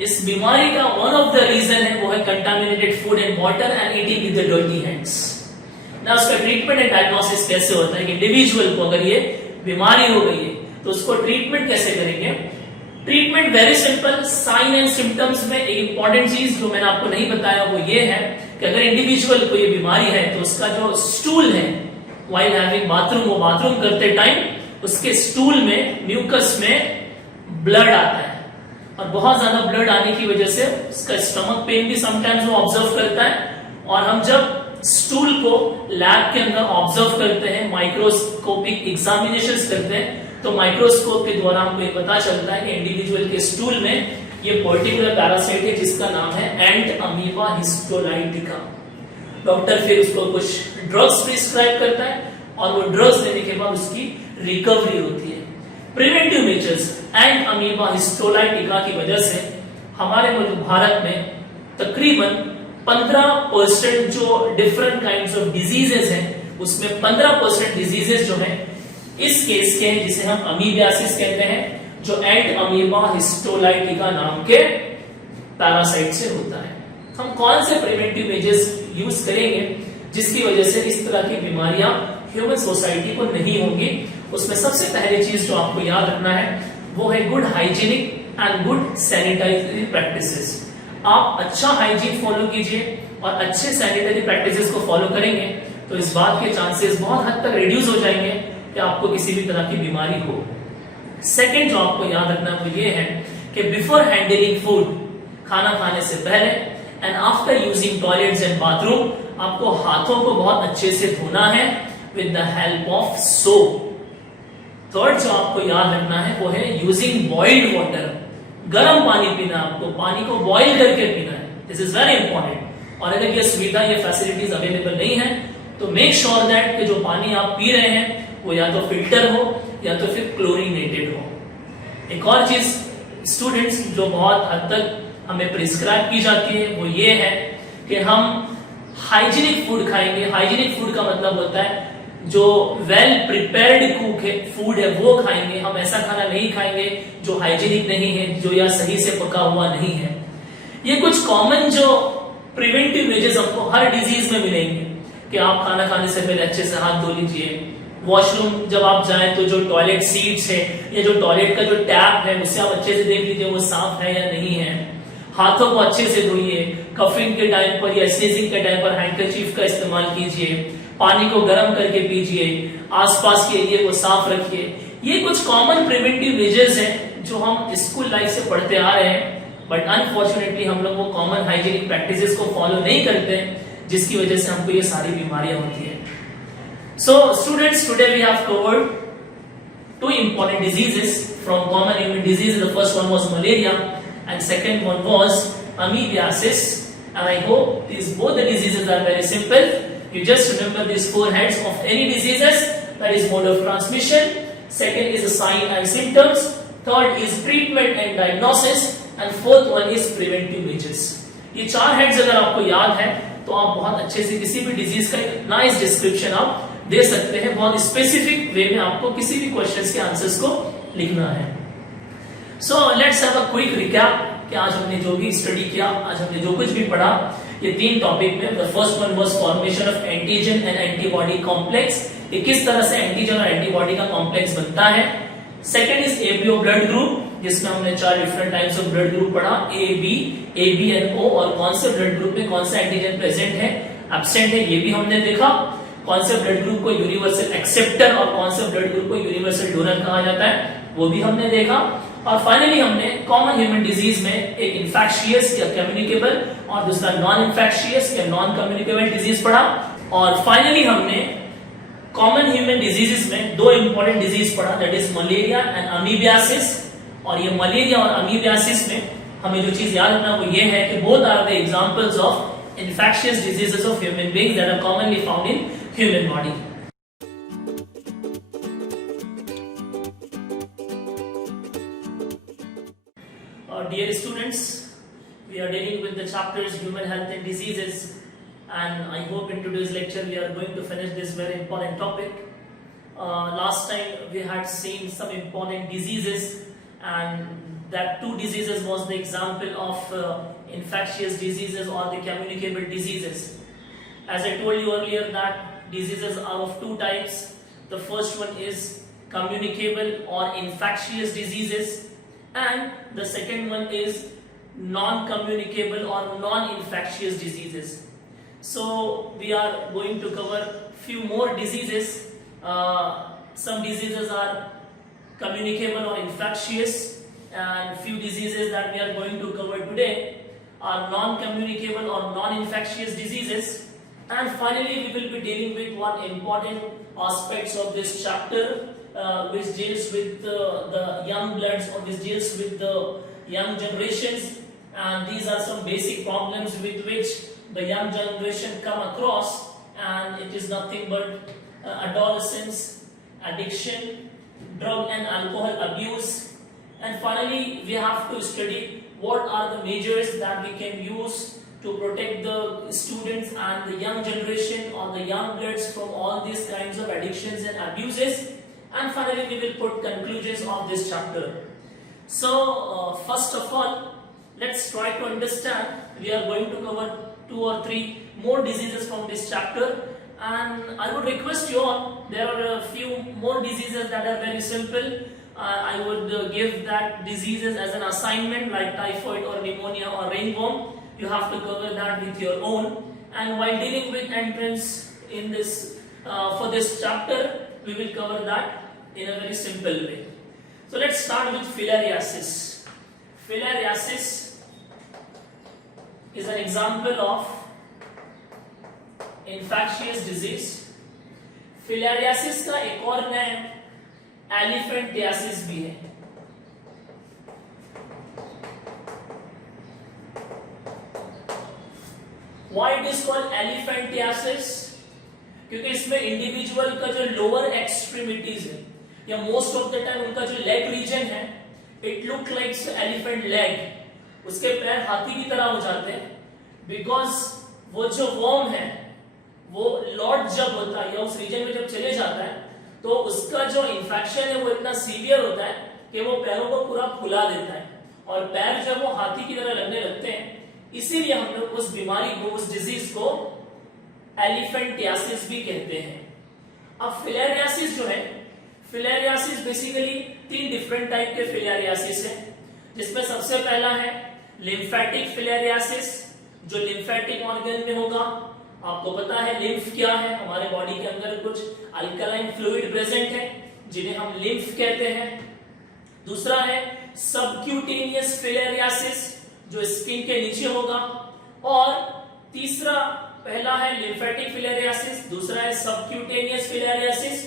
इस बीमारी का वन ऑफ द रीजन है वो है contaminated food and water and eating with the dirty hands. ना उसका ट्रीटमेंट एंड डायग्नोसिस कैसे होता है कि इंडिविजुअल को अगर ये बीमारी हो गई है तो उसको ट्रीटमेंट कैसे करेंगे। Treatment very simple. Sign and symptoms में एक इंपॉर्टेंट चीज जो मैंने आपको नहीं बताया वो ये है कि अगर इंडिविजुअल को ये बीमारी है तो उसका जो स्टूल है व्हाइल हैविंग बाथरूम, वो बाथरूम करते टाइम उसके स्टूल में म्यूकस में ब्लड आता है, और बहुत ज्यादा ब्लड आने की वजह से उसका स्टमक पेन भी समटाइम्स वो ऑब्जर्व करता है। और हम जब स्टूल को लैब के अंदर ऑब्जर्व करते हैं, माइक्रोस्कोपिक एग्जामिनेशंस करते हैं, तो माइक्रोस्कोप के द्वारा हमको ये पता चलता है कि इंडिविजुअल के स्टूल में ये पर्टिकुलर पैरासाइट है जिसका नाम है एंट अमीबा हिस्टोलाइटिका। डॉक्टर फिर उसको कुछ ड्रग्स प्रिस्क्राइब करता है और वो ड्रग्स देने के बाद उसकी रिकवरी होती है। Preventive measures and amoeba histolytica की वजह से हमारे मुल्क भारत में तकरीबन 15% जो डिफरेंट काइंड्स ऑफ डिजीजेस हैं उसमें 15% डिजीजेस जो हैं इस केस के जिसे हम अमीबियासिस कहते हैं, जो एंट अमीबा हिस्टोलाइटिका नाम के पैरासाइट से होता है। हम कौन से प्रिवेंटिव मेजर्स यूज करेंगे जिसकी वजह से इस तरह की बीमारियां ह्यूमन सोसाइटी को नहीं होंगी? उसमें सबसे पहली चीज जो आपको याद रखना है वो है good hygienic and good sanitary practices. आप अच्छा हाइजीन फॉलो कीजिए और अच्छे सैनिटरी प्रैक्टिसेस को फॉलो करेंगे तो इस बात के चांसेस बहुत हद तक रिड्यूस हो जाएंगे कि आपको किसी भी तरह की बीमारी हो। सेकेंड जो आपको याद रखना वो ये है कि बिफोर हैंडलिंग फूड, खाना खाने से पहले and after using toilets and bathroom, आपको हाथों को बहुत अच्छे से धोना है with the help of soap. Third जो आपको याद रखना है वो है यूजिंग बॉइल्ड वाटर, गर्म पानी पीना, आपको पानी को बॉइल करके पीना है। This is very important. और अगर ये सुविधा, ये फैसिलिटीज अवेलेबल नहीं है तो मेक श्योर दैट कि जो पानी आप पी रहे हैं वो या तो फिल्टर हो या तो फिर क्लोरीनेटेड हो। एक और चीज स्टूडेंट्स जो बहुत हद तक हमें प्रिस्क्राइब की जाती है वो ये है कि हम हाइजीनिक फूड खाएंगे। हाइजीनिक फूड का मतलब होता है जो वेल प्रिपेयर्ड फूड है वो खाएंगे। हम ऐसा खाना नहीं खाएंगे जो हाइजीनिक नहीं है, जो या सही से पका हुआ नहीं है। ये कुछ कॉमन जो प्रिवेंटिव मेजर्स हमको हर डिजीज में मिलेंगे कि आप खाना खाने से पहले अच्छे से हाथ धो लीजिए। वॉशरूम जब आप जाएं तो जो टॉयलेट सीट्स है या जो टॉयलेट का जो टैप है उससे आप अच्छे से देख लीजिए वो साफ है या नहीं है। हाथों को अच्छे से धोइए। कफिंग के टाइम पर या स्नीजिंग के टाइम पर हैंडकरचीफ का इस्तेमाल कीजिए। पानी को गर्म करके पीजिए। आसपास के एरिया को साफ रखिए। ये कुछ कॉमन प्रिवेंटिव मेजर्स हैं जो हम स्कूल लाइफ से पढ़ते आ रहे हैं, बट अनफॉर्चुनेटली हम लोग वो कॉमन हाइजीनिक प्रैक्टिसेस को फॉलो नहीं करते जिसकी वजह से हमको ये सारी बीमारियां होती है। So students, today we have covered two important diseases from common human diseases. The first one was malaria and second one was amoebiasis. And I hope both the diseases are very simple. You just remember these four heads of any diseases. That is mode of transmission. Second is the sign and symptoms. Third is treatment and diagnosis. And fourth one is preventive measures. ये चार heads अगर आपको याद है तो आप बहुत अच्छे से किसी भी डिजीज का एक नाइस डिस्क्रिप्शन आप दे सकते हैं। बहुत स्पेसिफिक वे में आपको किसी भी क्वेश्चंस के आंसर्स को लिखना है। So let's have a quick recap कि आज हमने जो भी स्टडी किया, आज हमने जो कुछ भी पढ़ा, ये तीन टॉपिक में the first one was formation of antigen and antibody complex, कि किस तरह से एंटीजन और एंटीबॉडी का कॉम्प्लेक्स बनता है। Second is ABO blood group, जिसमें हमने चार different types of blood group पढ़ा, ए बी एंड ओ, और कौन से ब्लड ग्रुप में कौन सा एंटीजन प्रेजेंट है, एब्सेंट है, ये भी हमने देखा। कौन से ब्लड ग्रुप को यूनिवर्सल एक्सेप्टर और कौन से ब्लड ग्रुप को यूनिवर्सल डोनर कहा जाता है, वो भी हमने देखा। और फाइनली हमने कॉमन ह्यूमन डिजीज में एक इन्फेक्शियस या कम्युनिकेबल और दूसरा नॉन इन्फेक्शियस या नॉन कम्युनिकेबल डिजीज पढ़ा। और फाइनली हमने कॉमन ह्यूमन डिजीजेस में दो इंपॉर्टेंट डिजीज पढ़ा, that is malaria and amoebiasis. और ये मलेरिया और अमीबियासिस में हमें जो चीज याद रखना वो ये है कि both are the examples of infectious diseases of human beings that are commonly found in human body. Dear students, we are dealing with the chapters human health and diseases, and I hope in today's lecture we are going to finish this very important topic. Last time we had seen some important diseases, and that two diseases was the example of infectious diseases or the communicable diseases. As I told you earlier that diseases are of two types. The first one is communicable or infectious diseases, and the second one is non-communicable or non-infectious diseases. So we are going to cover few more diseases. Some diseases are communicable or infectious, and few diseases that we are going to cover today are non-communicable or non-infectious diseases. And finally we will be dealing with one important aspects of this chapter, which deals with the young bloods, or which deals with the young generations, and these are some basic problems with which the young generation come across, and it is nothing but adolescence, addiction, drug and alcohol abuse. And finally we have to study what are the measures that we can use to protect the students and the young generation or the young bloods from all these kinds of addictions and abuses. and finally we will put conclusions of this chapter. So first of all, let's try to understand. We are going to cover 2 or 3 more diseases from this chapter, and I would request you all, there are a few more diseases that are very simple. I would give that diseases as an assignment, like typhoid or pneumonia or ringworm. You have to cover that with your own, and while dealing with entrance in this for this chapter, we will cover that in a very simple way. So let's start with filariasis. Filariasis is an example of infectious disease. Filariasis का एक और नाम elephantiasis भी है. Why it is called elephantiasis? क्योंकि इसमें individual का जो लोअर एक्सट्रीमिटीज है या मोस्ट ऑफ द टाइम उनका जो लेग रीजन है, it look like elephant leg, उसके पैर हाथी की तरह हो जाते हैं, बिकॉज वो जो वर्म है वो लॉर्ड जब होता है या उस रीजन में जब चले जाता है तो उसका जो इन्फेक्शन है वो इतना सीवियर होता है कि वो पैरों को पूरा फुला देता है, और पैर जब वो हाथी की तरह लगने लगते हैं, इसीलिए हम लोग उस बीमारी को, उस डिजीज को एलिफेंटियासिस भी कहते हैं. अब फिलेरियासिस जो है, फिलेरियासिस बेसिकली 3 डिफरेंट टाइप के फिलेरियासिस है, जिसमें सबसे पहला है लिम्फेटिक फिलेरियासिस, जो लिम्फेटिक ऑर्गन में होगा. आपको पता है लिम्फ क्या है, हमारे बॉडी के अंदर कुछ अल्कलाइन फ्लूइड प्रेजेंट है जिन्हें हम लिम्फ कहते हैं. दूसरा है सबक्यूटेनियस फिलेरियासिस, जो स्किन के नीचे होगा. और तीसरा, पहला है लिम्फेटिक फिलेरियासिस, दूसरा है सबक्यूटेनियस फिलेरियासिस,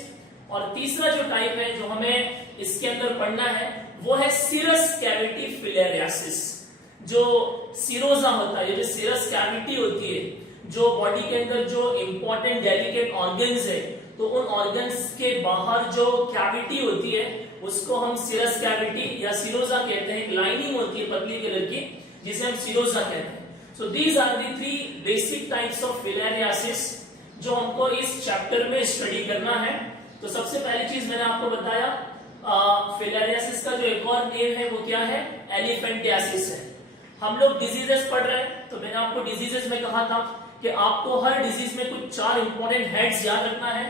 और तीसरा जो टाइप है जो हमें इसके अंदर पढ़ना है वो है सीरस कैविटी फिलेरियासिस. जो सीरोजा होता है, ये जो सीरस कैविटी होती है, जो बॉडी के अंदर जो इंपॉर्टेंट डेलिकेट ऑर्गन्स है, तो उन ऑर्गन्स के बाहर जो कैविटी होती है उसको हम सीरस कैविटी या सीरोजा कहते हैं. लाइनिंग होती है पतली कलर की जिसे हम सीरोजा कहते हैं. So these are the 3 basic types of filariasis जो हमको इस चैप्टर में स्टडी करना है. तो सबसे पहली चीज मैंने आपको बताया, फिलेरियासिस का जो एक और नेम है वो क्या है, एलिफेंटियासिस है. हम लोग डिजीजेस पढ़ रहे हैं, तो मैंने आपको डिजीजेस में कहा था कि आपको हर डिजीज में कुछ 4 इंपॉर्टेंट हेड्स याद रखना है,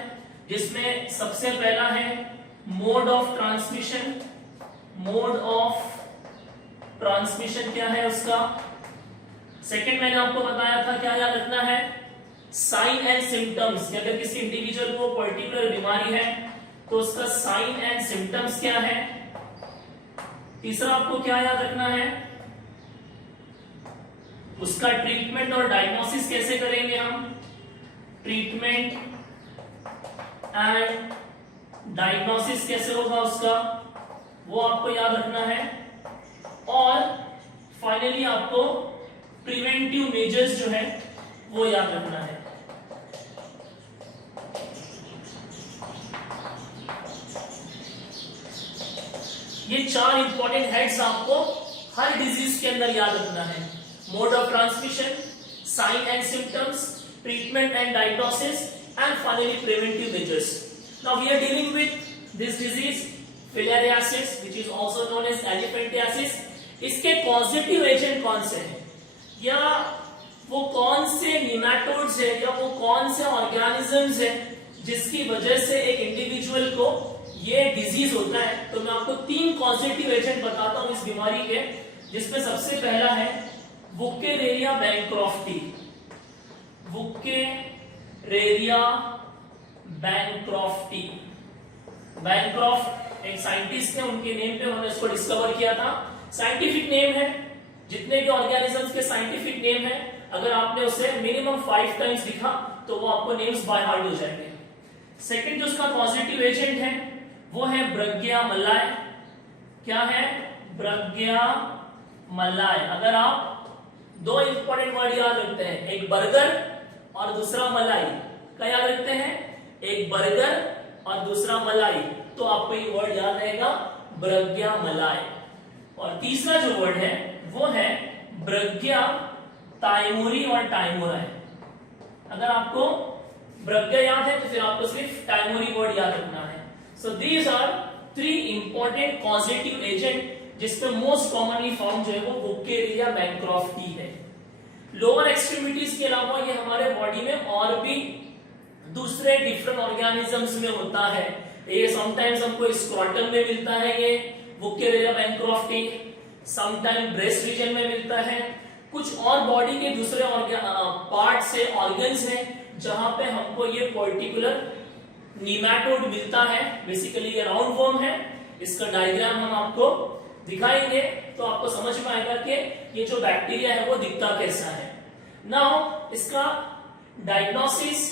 जिसमें सबसे पहला है mode of transmission. Mode of transmission क्या है उसका. सेकंड मैंने आपको बताया था क्या याद रखना है, साइन एंड सिम्टम्स. अगर किसी इंडिविजुअल को पर्टिकुलर बीमारी है तो उसका साइन एंड सिम्टम्स क्या है. तीसरा आपको क्या याद रखना है, उसका ट्रीटमेंट और डायग्नोसिस कैसे करेंगे हम. ट्रीटमेंट एंड डायग्नोसिस कैसे होगा उसका, वो आपको याद रखना है. और फाइनली आपको प्रिवेंटिव मेजर्स जो है वो याद रखना है. ये 4 इंपॉर्टेंट हेड्स आपको हर डिजीज के अंदर याद रखना है. Mode of transmission, sign and symptoms, treatment and diagnosis, and finally preventive measures. Now we are dealing with this disease filariasis which is also known as elephantiasis. इसके पॉजिटिव एजेंट कौन से हैं, या वो कौन से निमेटोड्स है, या वो कौन से ऑर्गेनिजम्स है जिसकी वजह से एक इंडिविजुअल को ये डिजीज होता है. तो मैं आपको 3 पॉजिटिव एजेंट बताता हूं इस बीमारी के, जिसमें सबसे पहला है वुकेरेरिया बैंक्रॉफ्टी. वुकेरेरिया बैंक्रॉफ्टी. बैंक्रॉफ्ट एक साइंटिस्ट थे, उनके नेम पे उन्होंने इसको डिस्कवर किया था. साइंटिफिक नेम है, जितने भी ऑर्गेनिजम्स के साइंटिफिक नेम है, अगर आपने उसे मिनिमम 5 टाइम्स लिखा तो वो आपको नेम्स बाय हार्ट हो जाएंगे. सेकंड जो उसका पॉजिटिव एजेंट है वो है ब्रग्या मलाय. क्या है, ब्रग्या मलाय. अगर आप 2 इंपॉर्टेंट वर्ड याद रखते हैं, एक बर्गर और दूसरा मलाई. क्या याद रखते हैं, एक बर्गर और दूसरा मलाई, तो आपको ये वर्ड याद रहेगा ब्रग्या मलाय. और तीसरा जो वर्ड है वो है ब्रग्या टाइमोरी और टाइमोराई. अगर आपको ब्रग्या याद है तो फिर आपको सिर्फ टाइमोरी वर्ड याद रखना है. So these are 3 important causative agent जिसमें मोस्ट कॉमनली फॉर्म जो है वो वुकेरिया बैनक्रॉफ्टी है। लोअर एक्सट्रीमिटीज के अलावा ये हमारे बॉडी में और भी दूसरे डिफरेंट ऑर्गेनिजम्स में होता है। ये समटाइम्स हमको स्क्रॉटम में मिलता है, ये वुकेरिया बैनक्रॉफ्टी, समटाइम ब्रेस्ट रीजन में मिलता है। कुछ और बॉडी के दूसरे पार्ट से ऑर्गन्स हैं जहां पे हमको ये पर्टिकुलर नीमैटोड मिलता है। बेसिकली ये राउंड वर्म है, इसका डायग्राम हम आपको दिखाएंगे तो आपको समझ में आएगा कि ये जो बैक्टीरिया है वो दिखता कैसा है। नाउ इसका डायग्नोसिस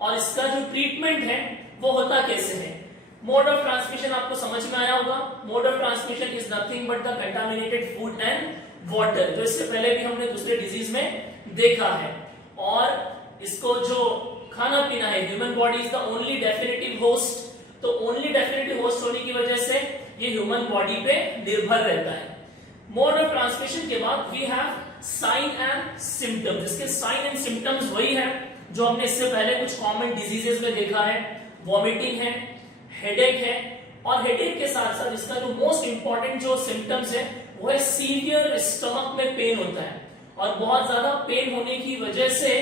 और इसका जो ट्रीटमेंट है वो होता कैसे है। मोड ऑफ ट्रांसमिशन आपको समझ में आया होगा। Mode of transmission is nothing but the contaminated food and water, जो इससे पहले भी हमने दूसरे डिजीज में देखा है। और इसको जो खाना पीना है, human body is the only definitive host, तो ओनली डेफिनेटिव होस्ट होने की वजह से ये ह्यूमन बॉडी पे निर्भर रहता है। मोड ऑफ ट्रांसमिशन के बाद we have sign and symptoms. इसके साइन एंड सिम्टम्स वही है जो हमने इससे पहले कुछ कॉमन डिजीजेस में देखा है। वॉमिटिंग है, हेडेक है, और हेडेक के साथ साथ इसका जो मोस्ट इंपॉर्टेंट जो सिम्टम्स है वो है सीवियर स्टमक में पेन होता है। और बहुत ज्यादा पेन होने की वजह से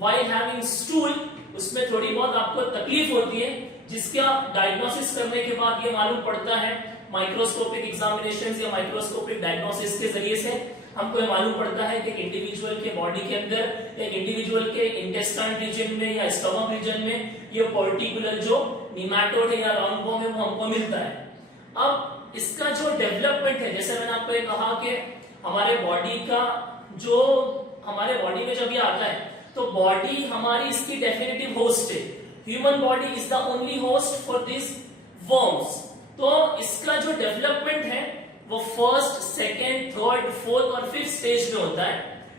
व्हाइल हैविंग स्टूल उसमें थोड़ी बहुत आपको तकलीफ होती है, जिसका डायग्नोसिस करने के बाद ये मालूम पड़ता है माइक्रोस्कोपिक एग्जामिनेशन या माइक्रोस्कोपिक डायग्नोसिस के जरिए से हमको ये मालूम पड़ता है कि इंडिविजुअल के बॉडी के अंदर, एक इंडिविजुअल के इंटेस्टाइन रीजन में या स्टमक रीजन में ये पर्टिकुलर जो नीमैटोड है या राउंड वर्म है वो हमको मिलता है। अब इसका जो डेवलपमेंट है, जैसे मैंने आपको ये कहा कि हमारे बॉडी का जो हमारे बॉडी में जब ये आता है तो बॉडी हमारी इसकी डेफिनेटिव होस्ट है। Human body is the only host for this worms. तो इसका जो डेवलपमेंट है वो फर्स्ट, सेकेंड, थर्ड, फोर्थ और फिफ्थ स्टेज में होता है।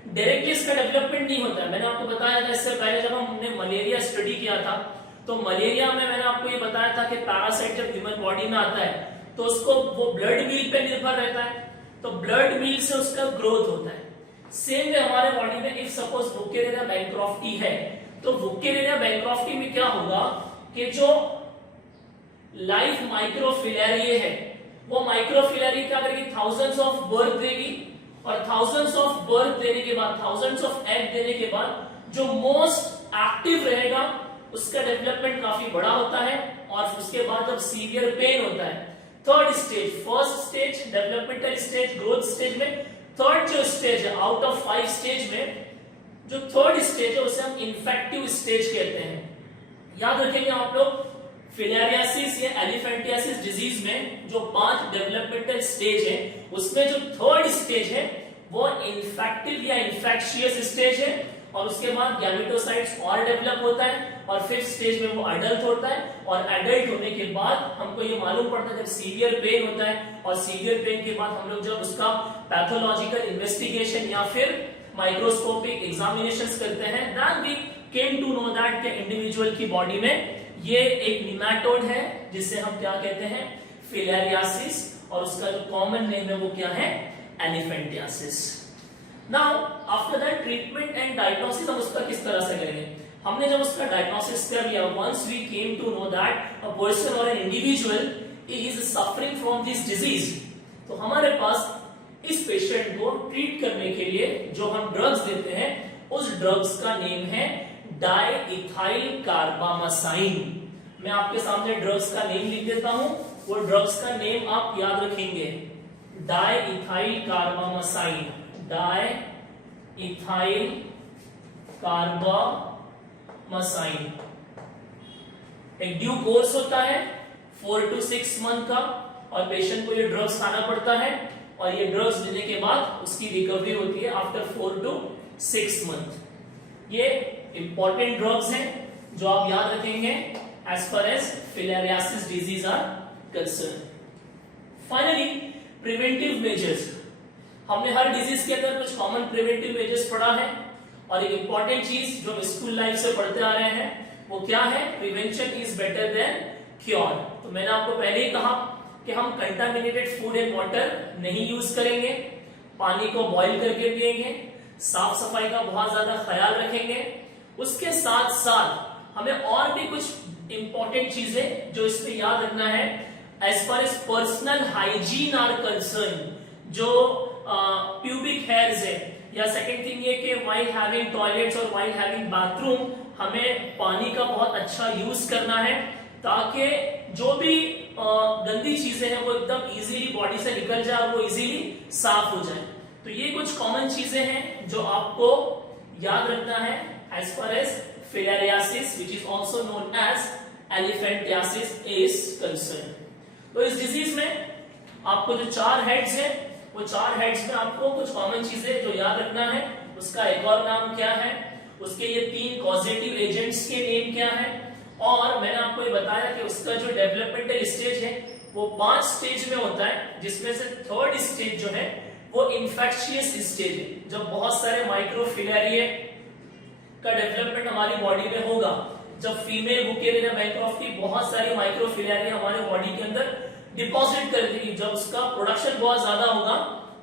डायरेक्टली इसका डेवलपमेंट नहीं होता है। मैंने आपको बताया था इससे पहले जब हमने मलेरिया स्टडी किया था, तो मलेरिया में मैंने आपको ये बताया था कि पैरासाइट जब ह्यूमन बॉडी में आता है तो उसको वो ब्लड मील पे निर्भर रहता है, तो ब्लड मील से उसका ग्रोथ होता है। सेम वे हमारे बॉडी में इफ सपोज वुकेरिया बैनक्रॉफ्टी है तो वुकेरिया बैनक्रॉफ्टी में क्या होगा कि जो लाइफ माइक्रोफिलेरिया है वो माइक्रोफिलेरिया क्या करेगी, थाउजेंड्स ऑफ बर्थ देगी, और थाउजेंड्स ऑफ बर्थ देने के बाद, थाउजेंड्स ऑफ एग देने के बाद जो मोस्ट एक्टिव रहेगा उसका डेवलपमेंट काफी बड़ा होता है। और उसके बाद जब सीवियर पेन होता है, third stage, first stage developmental stage, growth stage में थर्ड जो स्टेज है आउट ऑफ 5 स्टेज में जो थर्ड स्टेज है उसे हम इन्फेक्टिव स्टेज कहते हैं। याद रखेंगे आप लोग, फिलेरियासिस या एलिफेंटियासिस डिजीज में जो 5 डेवलपमेंटल स्टेज है उसमें जो थर्ड स्टेज है वो इन्फेक्टिव या इन्फेक्शियस स्टेज है, और उसके बाद गैमेटोसाइट्स और डेवलप होता है, और फिफ्थ स्टेज में वो अडल्ट होता है। और एडल्ट होने के बाद हमको ये मालूम पड़ता है जब सीवियर पेन होता है, और सीवियर पेन के बाद हम लोग जब उसका पैथोलॉजिकल इन्वेस्टिगेशन या फिर माइक्रोस्कोपिक एग्जामिनेशंस करते हैं, then we came to know that के इंडिविजुअल की बॉडी में ये एक निमैटोड है जिससे हम क्या कहते हैं, फिलेरियासिस, और उसका जो कॉमन नेम है वो क्या है, elephantiasis. Now after that treatment and diagnosis हम उसका किस तरह से करेंगे। हमने जब उसका डायग्नोसिस कर लिया, once we came to know that a person और an individual is suffering from this disease, तो हमारे पास इस पेशेंट को ट्रीट करने के लिए जो हम ड्रग्स देते हैं उस ड्रग्स का नेम है डाइइथाइल कार्बामासाइन। मैं आपके सामने ड्रग्स का नेम लिख देता हूं, वो ड्रग्स का नेम आप याद रखेंगे, डाइइथाइल कार्बामासाइन, डाइइथाइल कार्बामासाइन। एक ड्यू कोर्स होता है 4 to 6 मंथ का, और पेशेंट को ये ड्रग्स खाना पड़ता है, और ये ड्रग्स लेने के बाद उसकी रिकवरी होती है आफ्टर 4 to 6 मंथ। ये इंपॉर्टेंट ड्रग्स हैं जो आप याद रखेंगे as far as filariasis disease are concern. Finally preventive measures, हमने हर डिजीज के अंदर कुछ कॉमन प्रिवेंटिव मेजर्स पढ़ा है, और एक इंपॉर्टेंट चीज जो हम स्कूल लाइफ से पढ़ते आ रहे हैं वो क्या है, prevention is better than cure. तो मैंने आपको पहले ही कहा कि हम कंटामिनेटेड फूड एंड वाटर नहीं यूज करेंगे, पानी को बॉईल करके पिएंगे, साफ सफाई का बहुत ज्यादा ख्याल रखेंगे। उसके साथ साथ हमें और भी कुछ इंपॉर्टेंट चीजें जो इसमें याद रखना है, as far as personal hygiene are concern, जो प्यूबिक हेयर्स है, या सेकेंड थिंग ये कि व्हाइल हैविंग टॉयलेट्स और व्हाइल हैविंग बाथरूम हमें पानी का बहुत अच्छा यूज करना है, ताकि जो भी गंदी चीजें हैं वो एकदम इजीली बॉडी से निकल जाए और वो इजीली साफ हो जाए। तो ये कुछ कॉमन चीजें हैं जो आपको याद रखना है as far as filariasis which is also known as elephantiasis is concern. तो इस डिजीज में आपको जो 4 हेड्स हैं, वो 4 हेड्स में आपको कुछ कॉमन चीजें जो याद रखना है, उसका एक और नाम क्या है, उसके ये 3 कॉजेटिव एजेंट्स के नेम क्या है, और मैंने आपको ये बताया कि उसका जो डेवलपमेंटल स्टेज है वो 5 स्टेज में होता है, जिसमें से 3rd स्टेज जो है वो इन्फेक्शियस स्टेज है, जब बहुत सारे माइक्रोफिलारिया का डेवलपमेंट हमारी बॉडी में होगा। जब फीमेल बुकेरिया बैक्टेरिया बहुत सारी माइक्रोफिलारिया हमारे बॉडी के अंदर डिपॉजिट कर देगी, जब उसका प्रोडक्शन बहुत ज्यादा होगा,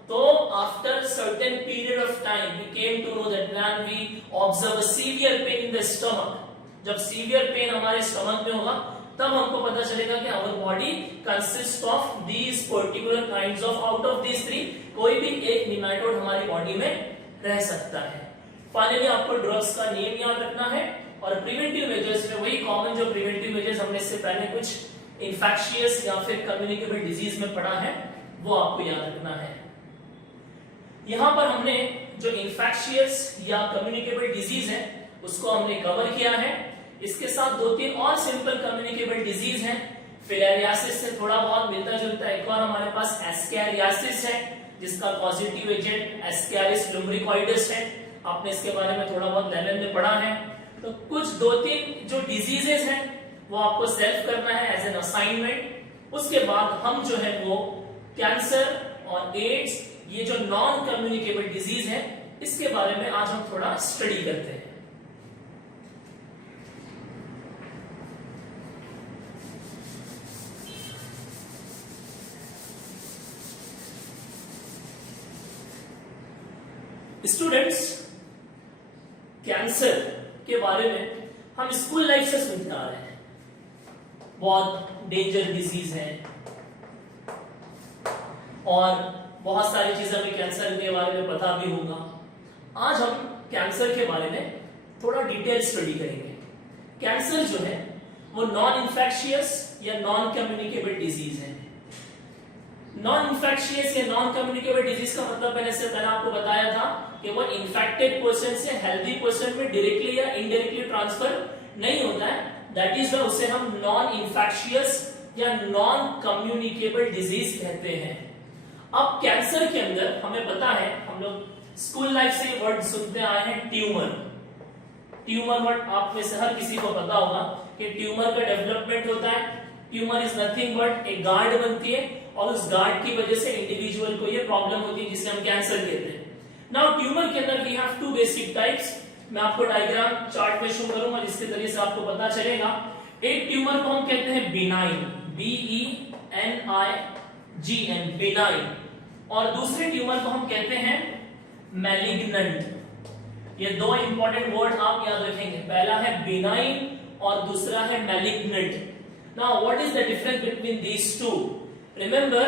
तो after certain period of time we came to know that when we observe a severe pain in the stomach, जब सीवियर पेन हमारे स्टमक में होगा तब हमको पता चलेगा कि our body consist of these particular kinds of, out of these 3 कोई भी एक निमेटोड हमारी बॉडी में रह सकता है। फाइनली आपको ड्रग्स का नेम याद रखना है, और प्रिवेंटिव मेजर्स में वही कॉमन जो प्रिवेंटिव मेजर्स हमने इससे पहले कुछ इन्फेक्शियस या फिर कम्युनिकेबल डिजीज में पढ़ा है वो आपको याद रखना है। यहां पर हमने जो इन्फेक्शियस या कम्युनिकेबल डिजीज है उसको हमने कवर किया है। इसके साथ 2-3 और सिंपल कम्युनिकेबल डिजीज हैं। फिलारियासिस से थोड़ा बहुत मिलता जुलता एक और हमारे पास एस्कैरियासिस है, जिसका पॉजिटिव एजेंट एस्कैरिस लुम्ब्रिकॉइडस है। आपने इसके बारे में थोड़ा बहुत 11th में पढ़ा है। तो कुछ 2-3 जो डिजीजेस हैं वो आपको सेल्फ करना है एज एन असाइनमेंट। उसके बाद हम जो है वो कैंसर और एड्स, ये जो नॉन कम्युनिकेबल डिजीज है, इसके बारे में आज हम थोड़ा स्टडी करते हैं। स्टूडेंट्स, कैंसर के बारे में हम स्कूल लाइफ से सुनते आ रहे हैं, बहुत डेंजर डिजीज है और बहुत सारी चीजें हमें कैंसर के बारे में पता भी होगा। आज हम कैंसर के बारे में थोड़ा डिटेल स्टडी करेंगे। कैंसर जो है वो नॉन इन्फेक्शियस या नॉन कम्युनिकेबल डिजीज है। नॉन इन्फेक्शियस या नॉन कम्युनिकेबल डिजीज का मतलब मैंने इससे पहले आपको बताया था कि वो इन्फेक्टेड पर्सन से हेल्दी पर्सन में डायरेक्टली या इनडायरेक्टली ट्रांसफर नहीं होता है। दैट इज व्हाई उसे हम नॉन इन्फेक्शियस या नॉन कम्युनिकेबल डिजीज कहते हैं। अब कैंसर के अंदर हमें पता है, हम लोग स्कूल लाइफ से वर्ड सुनते आए हैं ट्यूमर। ट्यूमर वर्ड आप में से हर किसी को पता होगा कि ट्यूमर का डेवलपमेंट होता है। ट्यूमर इज नथिंग बट एक गार्ड बनती है और उस गार्ड की वजह से इंडिविजुअल को ये प्रॉब्लम होती है जिसे हम कैंसर कहते हैं। नाउ ट्यूमर के अंदर वी हैव 2 बेसिक टाइप्स। मैं आपको डायग्राम चार्ट में शो करूंगा जिसके जरिए से आपको पता चलेगा। एक ट्यूमर को हम कहते हैं बिनाइन, BENIGN, बिनाइन, और दूसरे ट्यूमर को हम कहते हैं मैलिग्नेंट। ये 2 इंपॉर्टेंट वर्ड आप याद रखेंगे, पहला है बिनाइन और दूसरा है malignant. Now what is the difference between these two? Remember,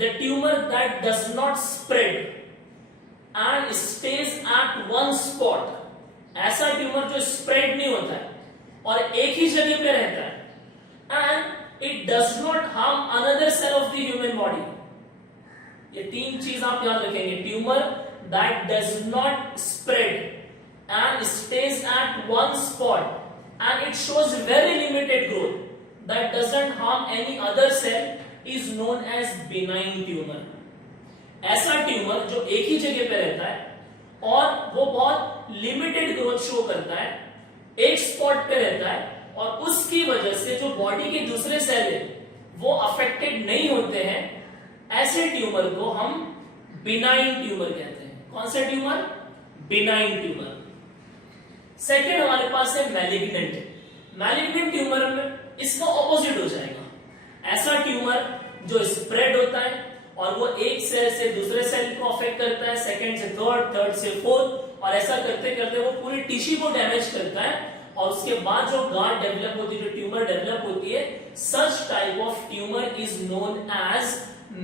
the tumor that does not spread and stays at one spot, ऐसा ट्यूमर जो स्प्रेड नहीं होता है और एक ही जगह पे रहता है, and it does not harm another cell of the human body. ये 3 चीज आप याद रखेंगे। Tumour that does not spread and stays at one spot and it shows very limited growth, that doesn't harm any other cell, is known as benign tumor. ऐसा tumour जो एक ही जगह पे रहता है और वो बहुत लिमिटेड ग्रोथ शो करता है, एक स्पॉट पे रहता है, और उसकी वजह से जो बॉडी के दूसरे सेल है वो अफेक्टेड नहीं होते हैं, ऐसे ट्यूमर को हम बिनाइन ट्यूमर कहते हैं। कौन सा ट्यूमर? Benign tumour. सेकेंड हमारे पास है मैलिग्नेंट। मैलिग्नेंट ट्यूमर में इसका ऑपोजिट हो जाएगा। ऐसा ट्यूमर जो स्प्रेड होता है और वो एक सेल से दूसरे सेल को अफेक्ट करता है, सेकंड से थर्ड, थर्ड से फोर्थ, और ऐसा करते करते वो पूरी टिश्यू को डैमेज करता है और उसके बाद जो गांठ डेवलप होती है, जो ट्यूमर डेवलप होती है, such type of tumour is known as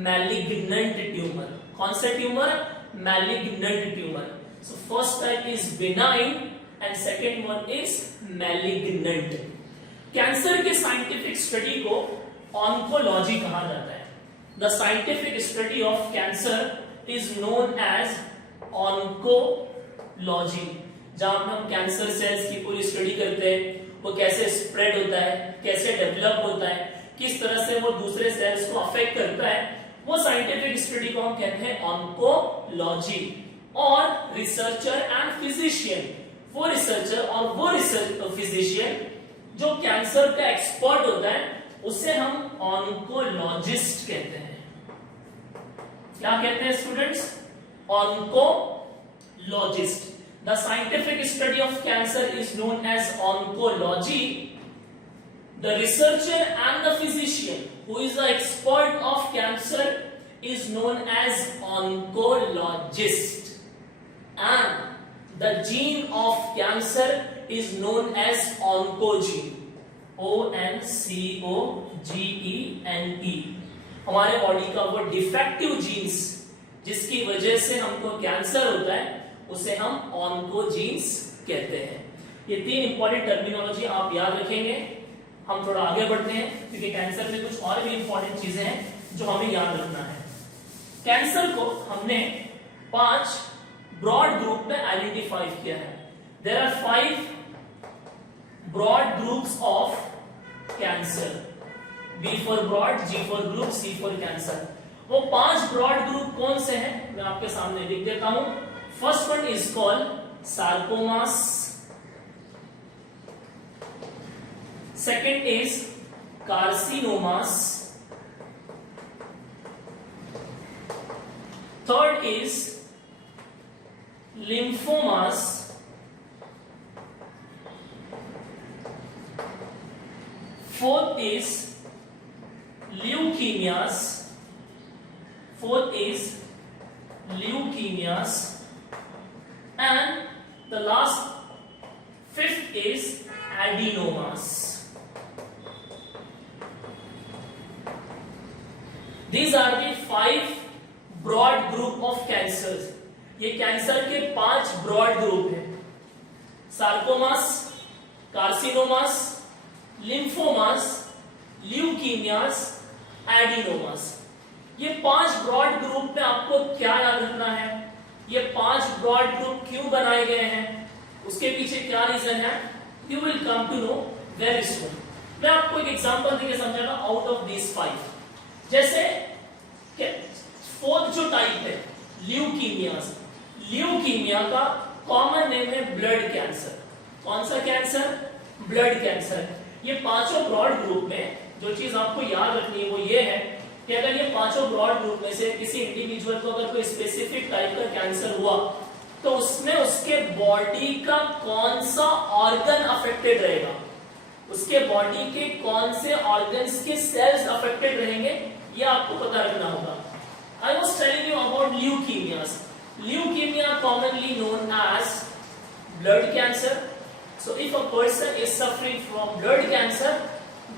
malignant tumour. कौन सा tumour? Malignant tumour. So first type is benign and second one is malignant. Cancer के साइंटिफिक स्टडी को ऑन्कोलॉजी कहा जाता है। The scientific study of cancer is known as oncology, जहां हम cancer cells की पूरी स्टडी करते हैं, वो कैसे स्प्रेड होता है, कैसे डेवलप होता है, किस तरह से वो दूसरे सेल्स को अफेक्ट करता है, वो साइंटिफिक स्टडी को हम कहते हैं ऑन्कोलॉजी। और रिसर्चर एंड फिजिशियन, वो रिसर्चर और वो फिजिशियन जो कैंसर का एक्सपर्ट होता है, उसे हम ऑन्कोलॉजिस्ट कहते हैं। क्या कहते हैं students? Oncologist. The scientific study of cancer is known as oncology. The researcher and the physician who is the expert of cancer is known as oncologist, and the gene of cancer is known as oncogene, ONCOGENE। हमारे body का वो defective jeans जिसकी वजह से हमको cancer होता है, उसे हम ऑन्कोजीन्स कहते हैं। ये तीन इंपॉर्टेंट टर्मिनोलॉजी आप याद रखेंगे। हम थोड़ा आगे बढ़ते हैं क्योंकि कैंसर में कुछ और भी इंपॉर्टेंट चीजें हैं जो हमें याद रखना है। कैंसर को हमने 5 ब्रॉड ग्रुप में आइडेंटिफाई किया है। There are 5 broad groups of cancer. B for broad, G for group, C for cancer. वो 5 ब्रॉड ग्रुप कौन से हैं मैं आपके सामने लिख देता हूं। First one is called sarcomas, second is carcinomas, third is lymphomas, fourth is leukemias, and the last 5th is adenomas. These are the 5 broad group of cancers. ये कैंसर के 5 ब्रॉड ग्रुप हैं। Sarcomas, carcinomas, lymphomas, leukaemias, adenomas. ये 5 broad group में आपको क्या याद रखना है? ये 5 ब्रॉड ग्रुप क्यों बनाए गए हैं, उसके पीछे क्या रीजन है, you will come to know very soon. मैं आपको एक एग्जांपल देके समझाऊंगा आउट ऑफ दीज 5। जैसे 4th जो टाइप है ल्यूकीमिया का कॉमन नेम है ब्लड कैंसर। कौन सा कैंसर? Blood cancer. ये 5 ब्रॉड ग्रुप में जो चीज आपको याद रखनी है वो ये है कि अगर ये 5 ब्रॉड ग्रुप में से किसी इंडिविजुअल को अगर कोई स्पेसिफिक टाइप का कैंसर हुआ तो उसमें उसके बॉडी का कौन सा ऑर्गन अफेक्टेड रहेगा, उसके बॉडी के कौन से ऑर्गन्स के सेल्स अफेक्टेड रहेंगे, ये आपको पता रखना होगा। I was telling you about leukemias. Leukemia commonly known as blood cancer. So if a person is suffering from blood cancer,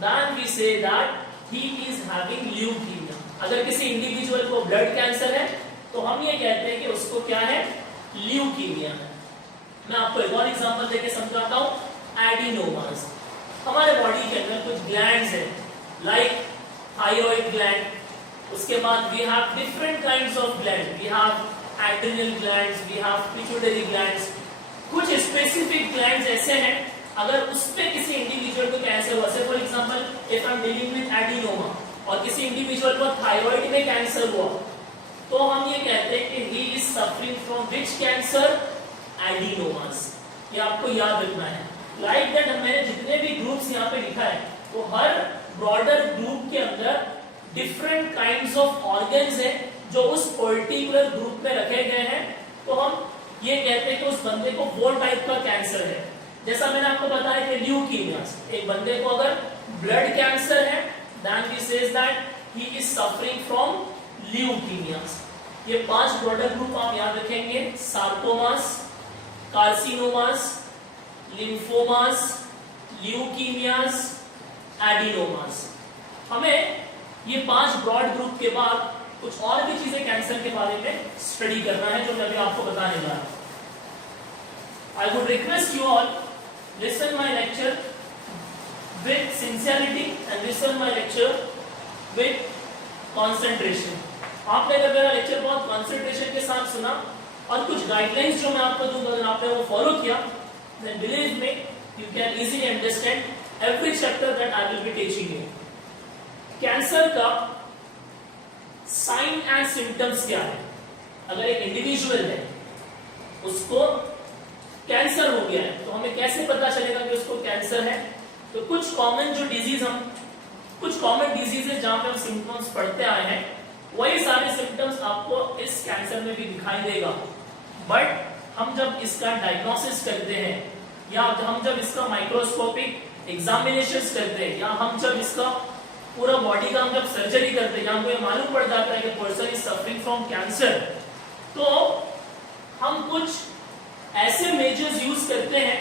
then we say that he is having leukemia. अगर किसी individual को blood cancer है तो हम ये कहते हैं कि उसको क्या है, ल्यूकीमिया है। मैं आपको एक और एग्जांपल देके समझाता हूँ। एडिनोमास। हमारे बॉडी के अंदर कुछ ग्लैंड्स हैं लाइक थायराइड ग्लैंड, उसके बाद we have different kinds of gland, we have adrenal glands, we have pituitary glands. कुछ स्पेसिफिक ग्लैंड्स ऐसे हैं अगर उस पे किसी इंडिविजुअल को कैंसर हुआ, for example if I am dealing with adenoma और किसी इंडिविजुअल को थायराइड में कैंसर हुआ तो हम ये कहते हैं कि he is suffering from which cancer, adenomas. ये आपको याद रखना है। लाइक दैट मैंने जितने भी ग्रुप्स यहाँ पे लिखा है वो हर ब्रॉडर ग्रुप के अंदर डिफरेंट काइंड्स ऑफ ऑर्गन्स हैं जो उस पर्टिकुलर ग्रुप में रखे गए हैं, तो हम ये कहते हैं कि उस बंदे को वो टाइप का कैंसर है। जैसा मैंने आपको बताया कि ल्यूकीमिया, एक बंदे को अगर ब्लड कैंसर है then we says that he is suffering from leukemia। ये 5 ब्रॉडर ग्रुप आप याद रखेंगे, sarcomas, carcinomas, lymphomas, leukaemias, adenomas. हमें ये 5 ब्रॉड ग्रुप के बाद कुछ और भी चीजें कैंसर के बारे में स्टडी करना है, जो मैं अभी आपको बताने जा रहा हूं। I would request you all listen my lecture with sincerity and listen my lecture with concentration. आपने अगर मेरा लेक्चर बहुत कंसंट्रेशन के साथ सुना और कुछ गाइडलाइंस जो मैं आपको दूंगा अगर आपने वो फॉलो किया, then believe me, you can easily understand every chapter that I will be teaching you. Cancer का साइन एंड सिम्टम्स क्या है? अगर एक इंडिविजुअल है उसको कैंसर हो गया है तो हमें कैसे पता चलेगा कि उसको कैंसर है? तो कुछ कॉमन डिजीज जहां पे हम सिम्टम्स पढ़ते आए हैं, वही सारे सिम्टम्स आपको इस कैंसर में भी दिखाई देगा। बट हम जब इसका डायग्नोसिस करते हैं या हम जब इसका माइक्रोस्कोपिक एग्जामिनेशंस करते हैं या हम जब इसका पूरा बॉडी का हम जब सर्जरी करते हैं या हमको ये मालूम पड़ जाता है कि person is suffering from cancer, तो हम कुछ ऐसे मेजर्स यूज करते हैं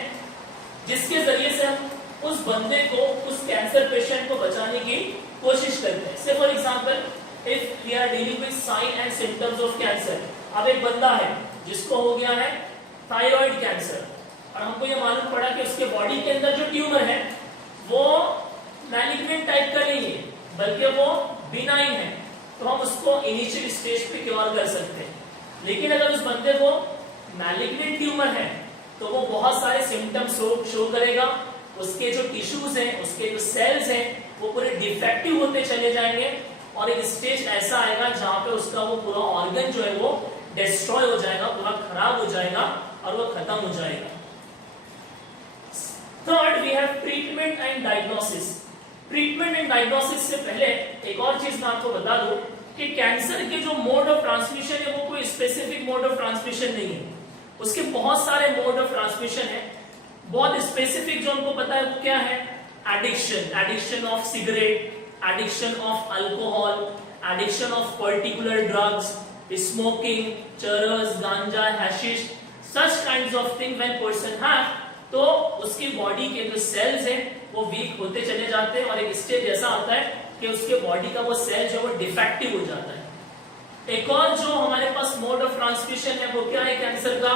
जिसके जरिए से हम उस बंदे को, उस कैंसर पेशेंट को बचाने की कोशिश करते हैं। Say for example, if we are dealing with sign and symptoms of cancer, अब एक बंदा है जिसको हो गया है थायराइड कैंसर और हमको ये मालूम पड़ा कि उसके बॉडी के अंदर जो ट्यूमर है वो मैलिग्नेंट टाइप का नहीं है बल्कि वो बिनाइन है, तो हम उसको इनिशियल स्टेज पे क्योर कर सकते हैं। लेकिन अगर उस बंदे को मैलिग्नेंट ट्यूमर है तो वो बहुत सारे सिम्टम्स शो करेगा, उसके जो टिश्यूज हैं, उसके जो सेल्स हैं वो पूरे डिफेक्टिव होते चले जाएंगे और एक स्टेज ऐसा आएगा जहां पे उसका वो पूरा ऑर्गन जो है वो डिस्ट्रॉय हो जाएगा, पूरा खराब हो जाएगा और वो खत्म हो जाएगा। Third, we have treatment and diagnosis. Treatment and diagnosis से पहले एक और चीज मैं आपको बता दूं कि कैंसर के जो मोड ऑफ ट्रांसमिशन है वो कोई स्पेसिफिक मोड ऑफ ट्रांसमिशन नहीं है, उसके बहुत सारे मोड ऑफ ट्रांसमिशन है। बहुत स्पेसिफिक जो हमको पता है वो क्या है? Addiction of cigarette, addiction of alcohol, addiction of particular drugs, smoking, चरस, गांजा, हैशिश, such kinds of thing when person have, तो उसकी बॉडी के जो सेल्स हैं वो वीक होते चले जाते हैं और एक स्टेज ऐसा आता है कि उसके बॉडी का वो सेल जो वो डिफेक्टिव हो जाता है। एक और जो हमारे पास मोड ऑफ ट्रांसमिशन है वो क्या है कैंसर का?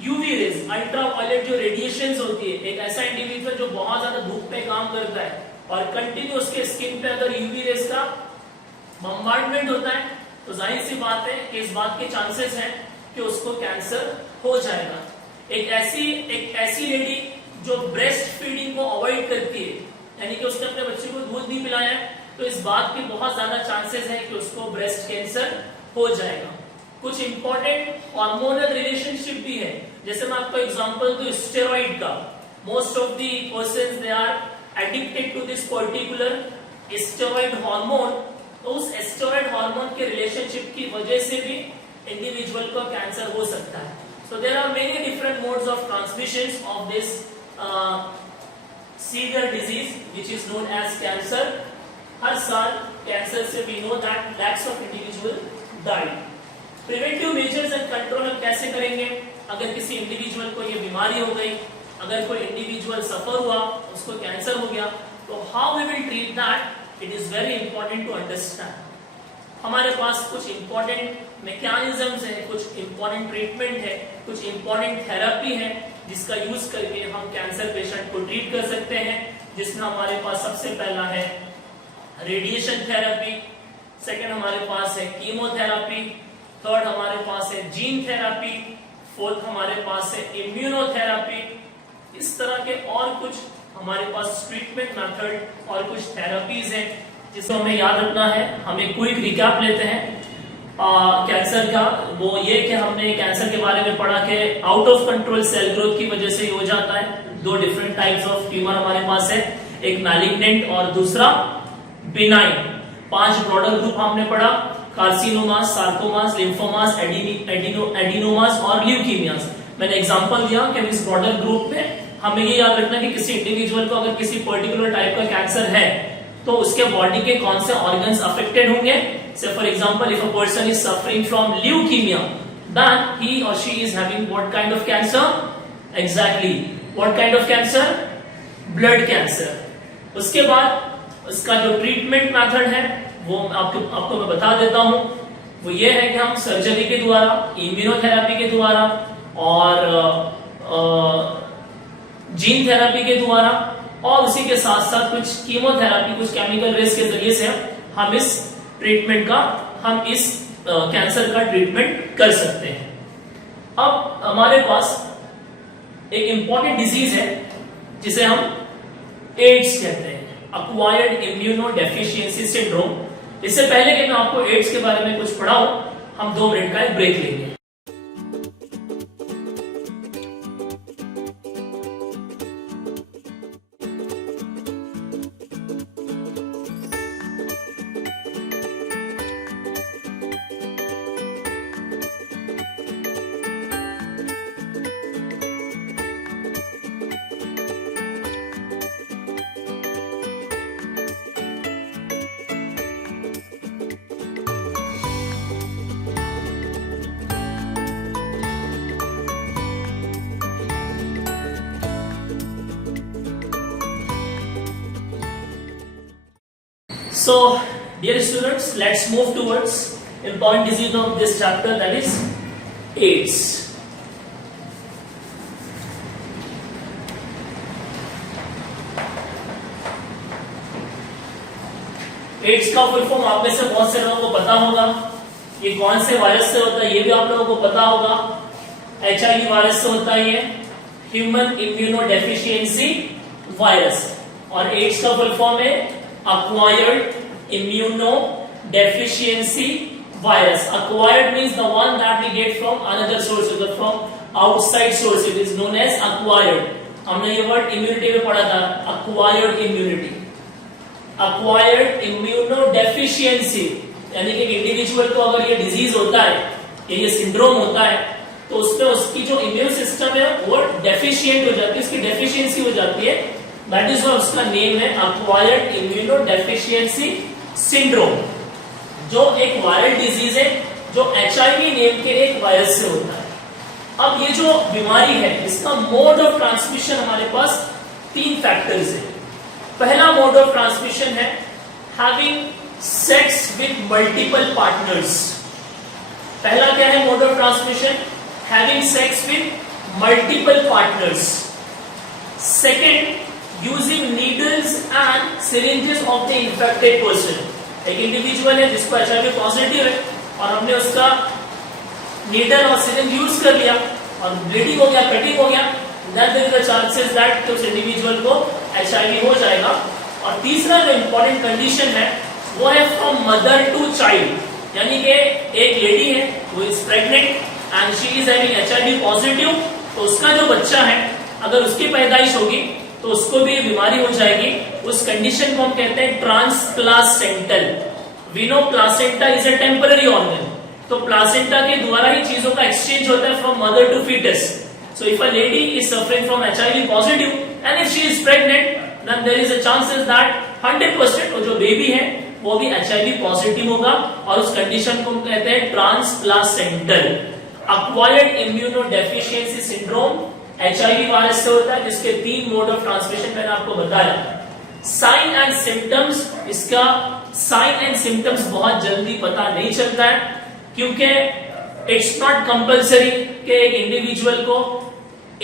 यूवी रेज, अल्ट्रावायलेट जो रेडिएशंस होती है। एक ऐसा इंडिविजुअल जो बहुत ज्यादा धूप में काम करता है और कंटिन्यू उसके स्किन पे अगर यूवी रेज का बम्बार्डमेंट होता है तो जाहिर सी बात है कि इस बात के चांसेस हैं कि उसको कैंसर हो जाएगा। एक ऐसी लेडी जो ब्रेस्ट फीडिंग को अवॉइड करती है, यानी कि उसने अपने बच्चे को दूध नहीं पिलाया है, तो इस बात के बहुत ज्यादा चांसेस हैं कि उसको ब्रेस्ट कैंसर हो जाएगा। कुछ इंपॉर्टेंट हार्मोनल रिलेशनशिप भी है, जैसे मैं आपको एग्जांपल दूं स्टेरॉइड का। Most of the persons they are addicted to this particular steroid hormone, तो उस स्टेरॉइड हार्मोन के रिलेशनशिप की वजह से भी इंडिविजुअल को कैंसर हो सकता है। So there are many different modes of transmissions of this severe disease which is known as cancer. हर साल कैंसर से we know that lakhs of individual die. Preventive measures and control हम कैसे करेंगे? अगर किसी इंडिविजुअल को ये बीमारी हो गई, अगर कोई इंडिविजुअल सफर हुआ, उसको कैंसर हो गया, तो how we will treat that, it is very important to understand. हमारे पास कुछ इंपॉर्टेंट मैकेनिज्म्स है, कुछ इंपॉर्टेंट ट्रीटमेंट है, कुछ इंपॉर्टेंट थेरेपी है जिसका यूज करके हम कैंसर पेशेंट को ट्रीट कर सकते हैं, जिसमें हमारे पास सबसे पहला है रेडिएशन थेरेपी, सेकंड हमारे पास है कीमोथेरेपी, थर्ड हमारे पास है जीन थेरेपी, फोर्थ हमारे पास है इम्यूनोथेरेपी। इस तरह के और कुछ हमारे पास ट्रीटमेंट मेथड और कुछ थेरेपीज हैं जिसको हमें याद रखना है। हम एक क्विक रिकैप लेते हैं कैंसर का। वो ये कि हमने कैंसर के बारे में पढ़ा कि out of control cell growth की वजह से हो जाता है। दो डिफरेंट टाइप्स ऑफ ट्यूमर हमारे पास है, एक मैलिग्नेंट और दूसरा बिनाइन। 5 ब्रॉडर ग्रुप हमने पढ़ा, कार्सिनोमास, सार्कोमास, लिम्फोमास, एडिनोमास और ल्यूकीमियास। मैंने एग्जांपल दिया कि इस ब्रॉडर ग्रुप में हमें ये याद रखना कि किसी इंडिविजुअल को अगर किसी पर्टिकुलर टाइप का कैंसर है तो उसके बॉडी के कौन से ऑर्गन्स अफेक्टेड होंगे। Say for example, if a person is suffering from leukemia, then he or she is having what kind of cancer? Exactly, what kind of cancer? Blood cancer. उसके बाद उसका जो ट्रीटमेंट मेथड है वो आपको मैं बता देता हूं। वो ये है कि हम सर्जरी के द्वारा, इम्यूनोथेरेपी के द्वारा और जीन थेरेपी के द्वारा और उसी के साथ साथ कुछ कीमोथेरेपी, कुछ केमिकल रेस के जरिए से हम इस कैंसर का ट्रीटमेंट कर सकते हैं। अब हमारे पास एक इंपॉर्टेंट डिजीज है जिसे हम एड्स कहते हैं, एक्वायर्ड इम्यूनोडेफिशिएंसी सिंड्रोम। इससे पहले कि मैं आपको एड्स के बारे में कुछ पढ़ाऊं, हम 2 मिनट का एक ब्रेक लेंगे। So, dear students, let's move towards important disease of this chapter, that is AIDS. AIDS का फुल फॉर्म आप में से बहुत से लोगों को पता होगा। ये कौन से वायरस से होता है ये भी आप लोगों को पता होगा। HIV वायरस से होता है ये, ह्यूमन इम्यूनोडेफिशिएंसी वायरस। और एड्स का फुल फॉर्म है acquired immunodeficiency virus. Acquired means the one that we get from another source, or from outside source. It is known as acquired. हमने ये वर्ड इम्यूनिटी में पढ़ा था, acquired immunity. Acquired immunodeficiency यानी कि individual को अगर ये डिजीज होता है, ये सिंड्रोम होता है, तो उसमें उसकी जो इम्यून सिस्टम है वो डेफिशिएंट हो जाती है, उसकी डेफिशिएंसी हो जाती है। दैट इज व्हाई उसका नेम है एक्वायर्ड इम्यूनोडेफिशिएंसी सिंड्रोम, जो एक वायरल डिजीज है जो HIV नेम के एक वायरस से होता है। अब ये जो बीमारी है इसका मोड ऑफ ट्रांसमिशन हमारे पास 3 फैक्टर्स है। पहला मोड ऑफ ट्रांसमिशन है having sex with multiple partners. पहला क्या है mode of transmission? Having sex with multiple partners. Second, using needles and syringes of the infected person. एक इंडिविजुअल है जिसको HIV पॉजिटिव है और हमने उसका नीडल और सिरिंज यूज कर लिया और ब्लीडिंग हो गया, कटिंग हो गया, then there is a chances that उस इंडिविजुअल को HIV हो जाएगा। और तीसरा जो इंपॉर्टेंट कंडीशन है वो है फ्रॉम मदर टू चाइल्ड, यानी कि एक लेडी है वो is pregnant and she is having HIV positive, तो उसका जो बच्चा है अगर उसकी पैदाइश होगी तो उसको भी ये बीमारी हो जाएगी। उस कंडीशन को हम कहते हैं transplacental. We know placenta is a temporary organ, तो प्लासेंटा के द्वारा ही चीजों का एक्सचेंज होता है from mother to foetus. So if a lady is suffering from HIV positive and if she is pregnant, then there is a chances that 100% वो जो बेबी है वो भी HIV पॉजिटिव होगा और उस कंडीशन को हम कहते हैं transplacental. Acquired immunodeficiency syndrome HIV virus से होता है, जिसके 3 मोड ऑफ ट्रांसमिशन मैंने आपको बताया। साइन एंड सिम्टम्स, इसका साइन एंड सिम्टम्स बहुत जल्दी पता नहीं चलता है क्योंकि इट्स नॉट कंपल्सरी कि एक इंडिविजुअल को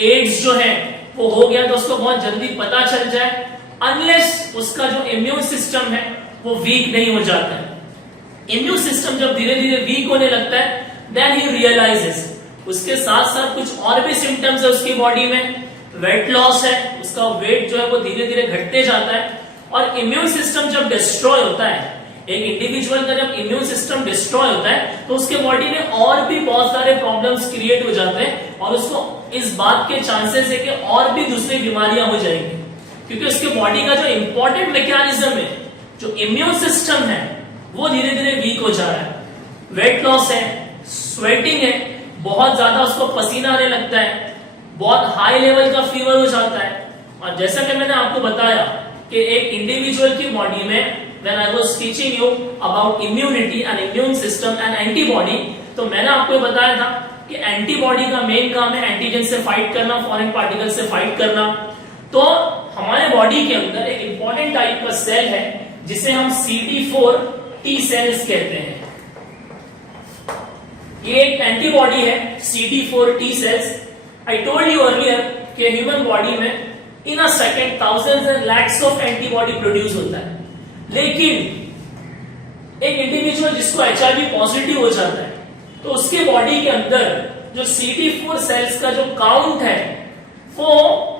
एड्स जो है वो हो गया तो उसको बहुत जल्दी पता चल जाए, अनलेस उसका जो इम्यून सिस्टम है वो वीक नहीं हो जाता है। इम्यून सिस्टम जब धीरे धीरे वीक होने लगता है देन ही रियलाइजेस। उसके साथ साथ कुछ और भी सिम्टम्स है उसकी बॉडी में, वेट लॉस है, उसका वेट जो है वो धीरे धीरे घटते जाता है। और इम्यून सिस्टम जब डिस्ट्रॉय होता है, एक इंडिविजुअल का जब इम्यून सिस्टम डिस्ट्रॉय होता है तो उसके बॉडी में और भी बहुत सारे प्रॉब्लम्स क्रिएट हो जाते हैं और उसको इस बात के चांसेस है कि और भी दूसरी बीमारियां हो जाएंगी, क्योंकि उसके बॉडी का जो इंपॉर्टेंट मैकेनिज्म है, जो इम्यून सिस्टम है, वो धीरे धीरे वीक हो जा रहा है। वेट लॉस है, स्वेटिंग है, बहुत ज्यादा उसको पसीना आने लगता है, बहुत हाई लेवल का फीवर हो जाता है। और जैसा कि मैंने आपको बताया कि एक इंडिविजुअल की बॉडी में, when I was teaching you about immunity and immune system and antibody, तो मैंने आपको बताया था कि एंटीबॉडी का मेन काम है एंटीजन से फाइट करना, फॉरेन पार्टिकल से फाइट करना। तो हमारे बॉडी के अंदर एक इंपॉर्टेंट टाइप का सेल है जिसे हम CD4 T सेल्स कहते हैं। ये एक एंटीबॉडी है CD4 T cells. I told you earlier कि ह्यूमन बॉडी में in a second thousands and lakhs of antibody produce होता है, लेकिन एक इंडिविजुअल जिसको HIV पॉजिटिव हो जाता है तो उसके बॉडी के अंदर जो CD4 सेल्स का जो काउंट है वो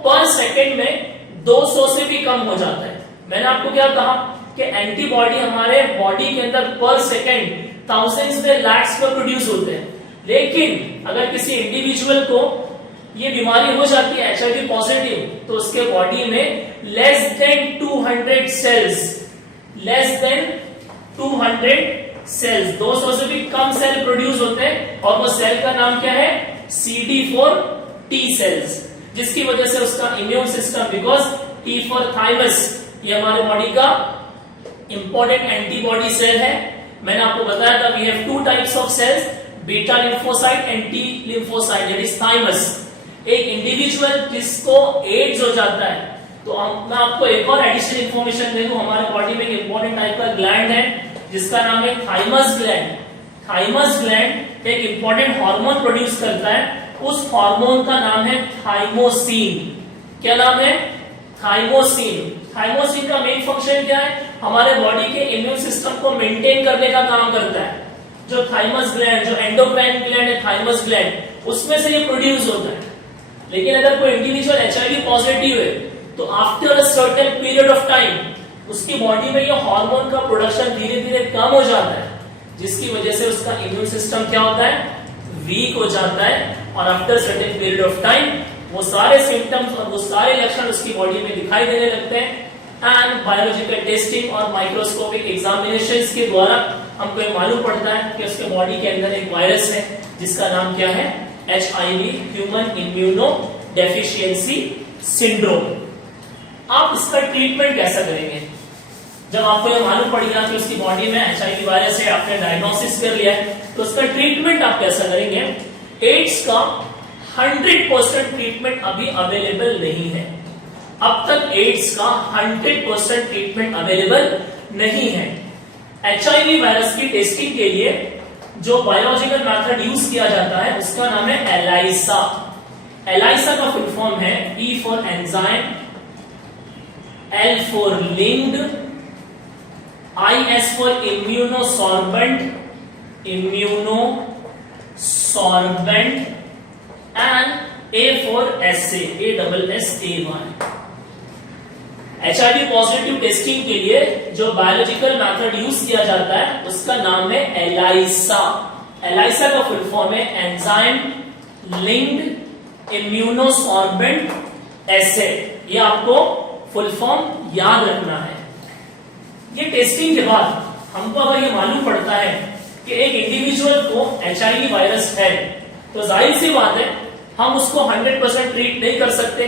पर सेकेंड में 200 से भी कम हो जाता है। मैंने आपको क्या कहा कि एंटीबॉडी हमारे बॉडी के अंदर पर सेकेंड थाउजेंड्स में लैक्स पर प्रोड्यूस होते हैं, लेकिन अगर किसी इंडिविजुअल को ये बीमारी हो जाती है HIV पॉजिटिव तो उसके बॉडी में लेस देन 200 सेल्स 200 से भी कम सेल प्रोड्यूस होते हैं, और वो सेल का नाम क्या है? CD4 T सेल्स, जिसकी वजह से उसका immune system, because T for thymus, ये हमारे बॉडी का इंपॉर्टेंट एंटीबॉडी सेल है। मैंने आपको बताया था we have 2 types of cells, beta lymphocyte and T lymphocyte, that is thymus. एक इंडिविजुअल जिसको एड्स हो जाता है तो मैं आपको एक और एडिशनल इंफॉर्मेशन दे दूं, हमारे बॉडी में एक इंपॉर्टेंट टाइप का ग्लैंड है जिसका नाम है थाइमस ग्लैंड। थाइमस ग्लैंड एक इंपॉर्टेंट हार्मोन प्रोड्यूस करता है, उस हार्मोन का नाम है थाइमोसिन। क्या नाम है? थाइमोसिन। थाइमोसिन का मेन फंक्शन क्या है? हमारे बॉडी के इम्यून सिस्टम को मेंटेन करने का काम करता है। जो थाइमस ग्लैंड, जो एंडोक्राइन ग्लैंड है थाइमस ग्लैंड, उसमें से ये प्रोड्यूस होता है। लेकिन अगर कोई इंडिविजुअल HIV पॉजिटिव है तो after a certain period of time उसकी बॉडी में ये हार्मोन का प्रोडक्शन धीरे धीरे कम हो जाता है, जिसकी वजह से उसका इम्यून सिस्टम क्या होता है? वीक हो जाता है, और after certain period of time वो सारे सिम्टम्स और वो सारे लक्षण उसकी बॉडी में दिखाई देने लगते हैं। एंड बायोलॉजिकल टेस्टिंग और माइक्रोस्कोपिक एग्जामिनेशंस के द्वारा हमको ये मालूम पड़ता है कि उसके बॉडी के अंदर एक वायरस है जिसका नाम क्या है? HIV, human immuno deficiency syndrome. आप इसका ट्रीटमेंट कैसा करेंगे? जब आपको यह मालूम पड़ गया कि उसकी बॉडी में HIV वायरस है, आपने डायग्नोसिस कर लिया है, तो उसका ट्रीटमेंट आप कैसा करेंगे? एड्स का 100% ट्रीटमेंट अभी अवेलेबल नहीं है। अब तक एड्स का 100% ट्रीटमेंट अवेलेबल नहीं है। HIV वायरस की टेस्टिंग के लिए जो बायोलॉजिकल मेथड यूज किया जाता है उसका नाम है एलाइसा। एलाइसा का फुल फॉर्म है E for enzyme, L for linked, IS for immunosorbent and A for essay, ASSA1। HIV positive testing के लिए जो बायोलॉजिकल मेथड यूज किया जाता है उसका नाम है एलाइसा। एलाइसा का फुल फॉर्म है एंजाइम लिंक्ड इम्यूनोसॉर्बेंट एसे। ये आपको फुल फॉर्म याद रखना है। ये टेस्टिंग के बाद हमको अगर ये मालूम पड़ता है कि एक इंडिविजुअल को HIV वायरस है तो जाहिर सी बात है हम उसको 100% ट्रीट नहीं कर सकते।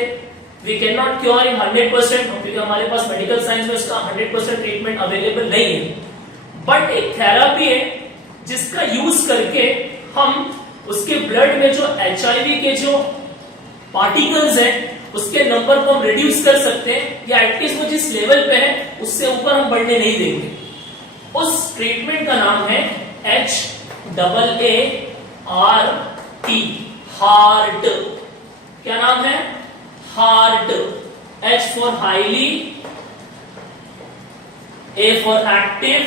We can not cure in 100% क्योंकि हमारे पास मेडिकल साइंस में उसका 100% ट्रीटमेंट अवेलेबल नहीं है। बट एक थेरापी है जिसका यूज करके हम उसके ब्लड में जो HIV के जो पार्टिकल्स हैं उसके नंबर को हम रिड्यूस कर सकते हैं, या एटलीस्ट वो जिस लेवल पे है उससे ऊपर हम बढ़ने नहीं देंगे। उस ट्रीटमेंट का नाम है HAART, हार्ट। क्या नाम है? Heart. H for highly, A for active,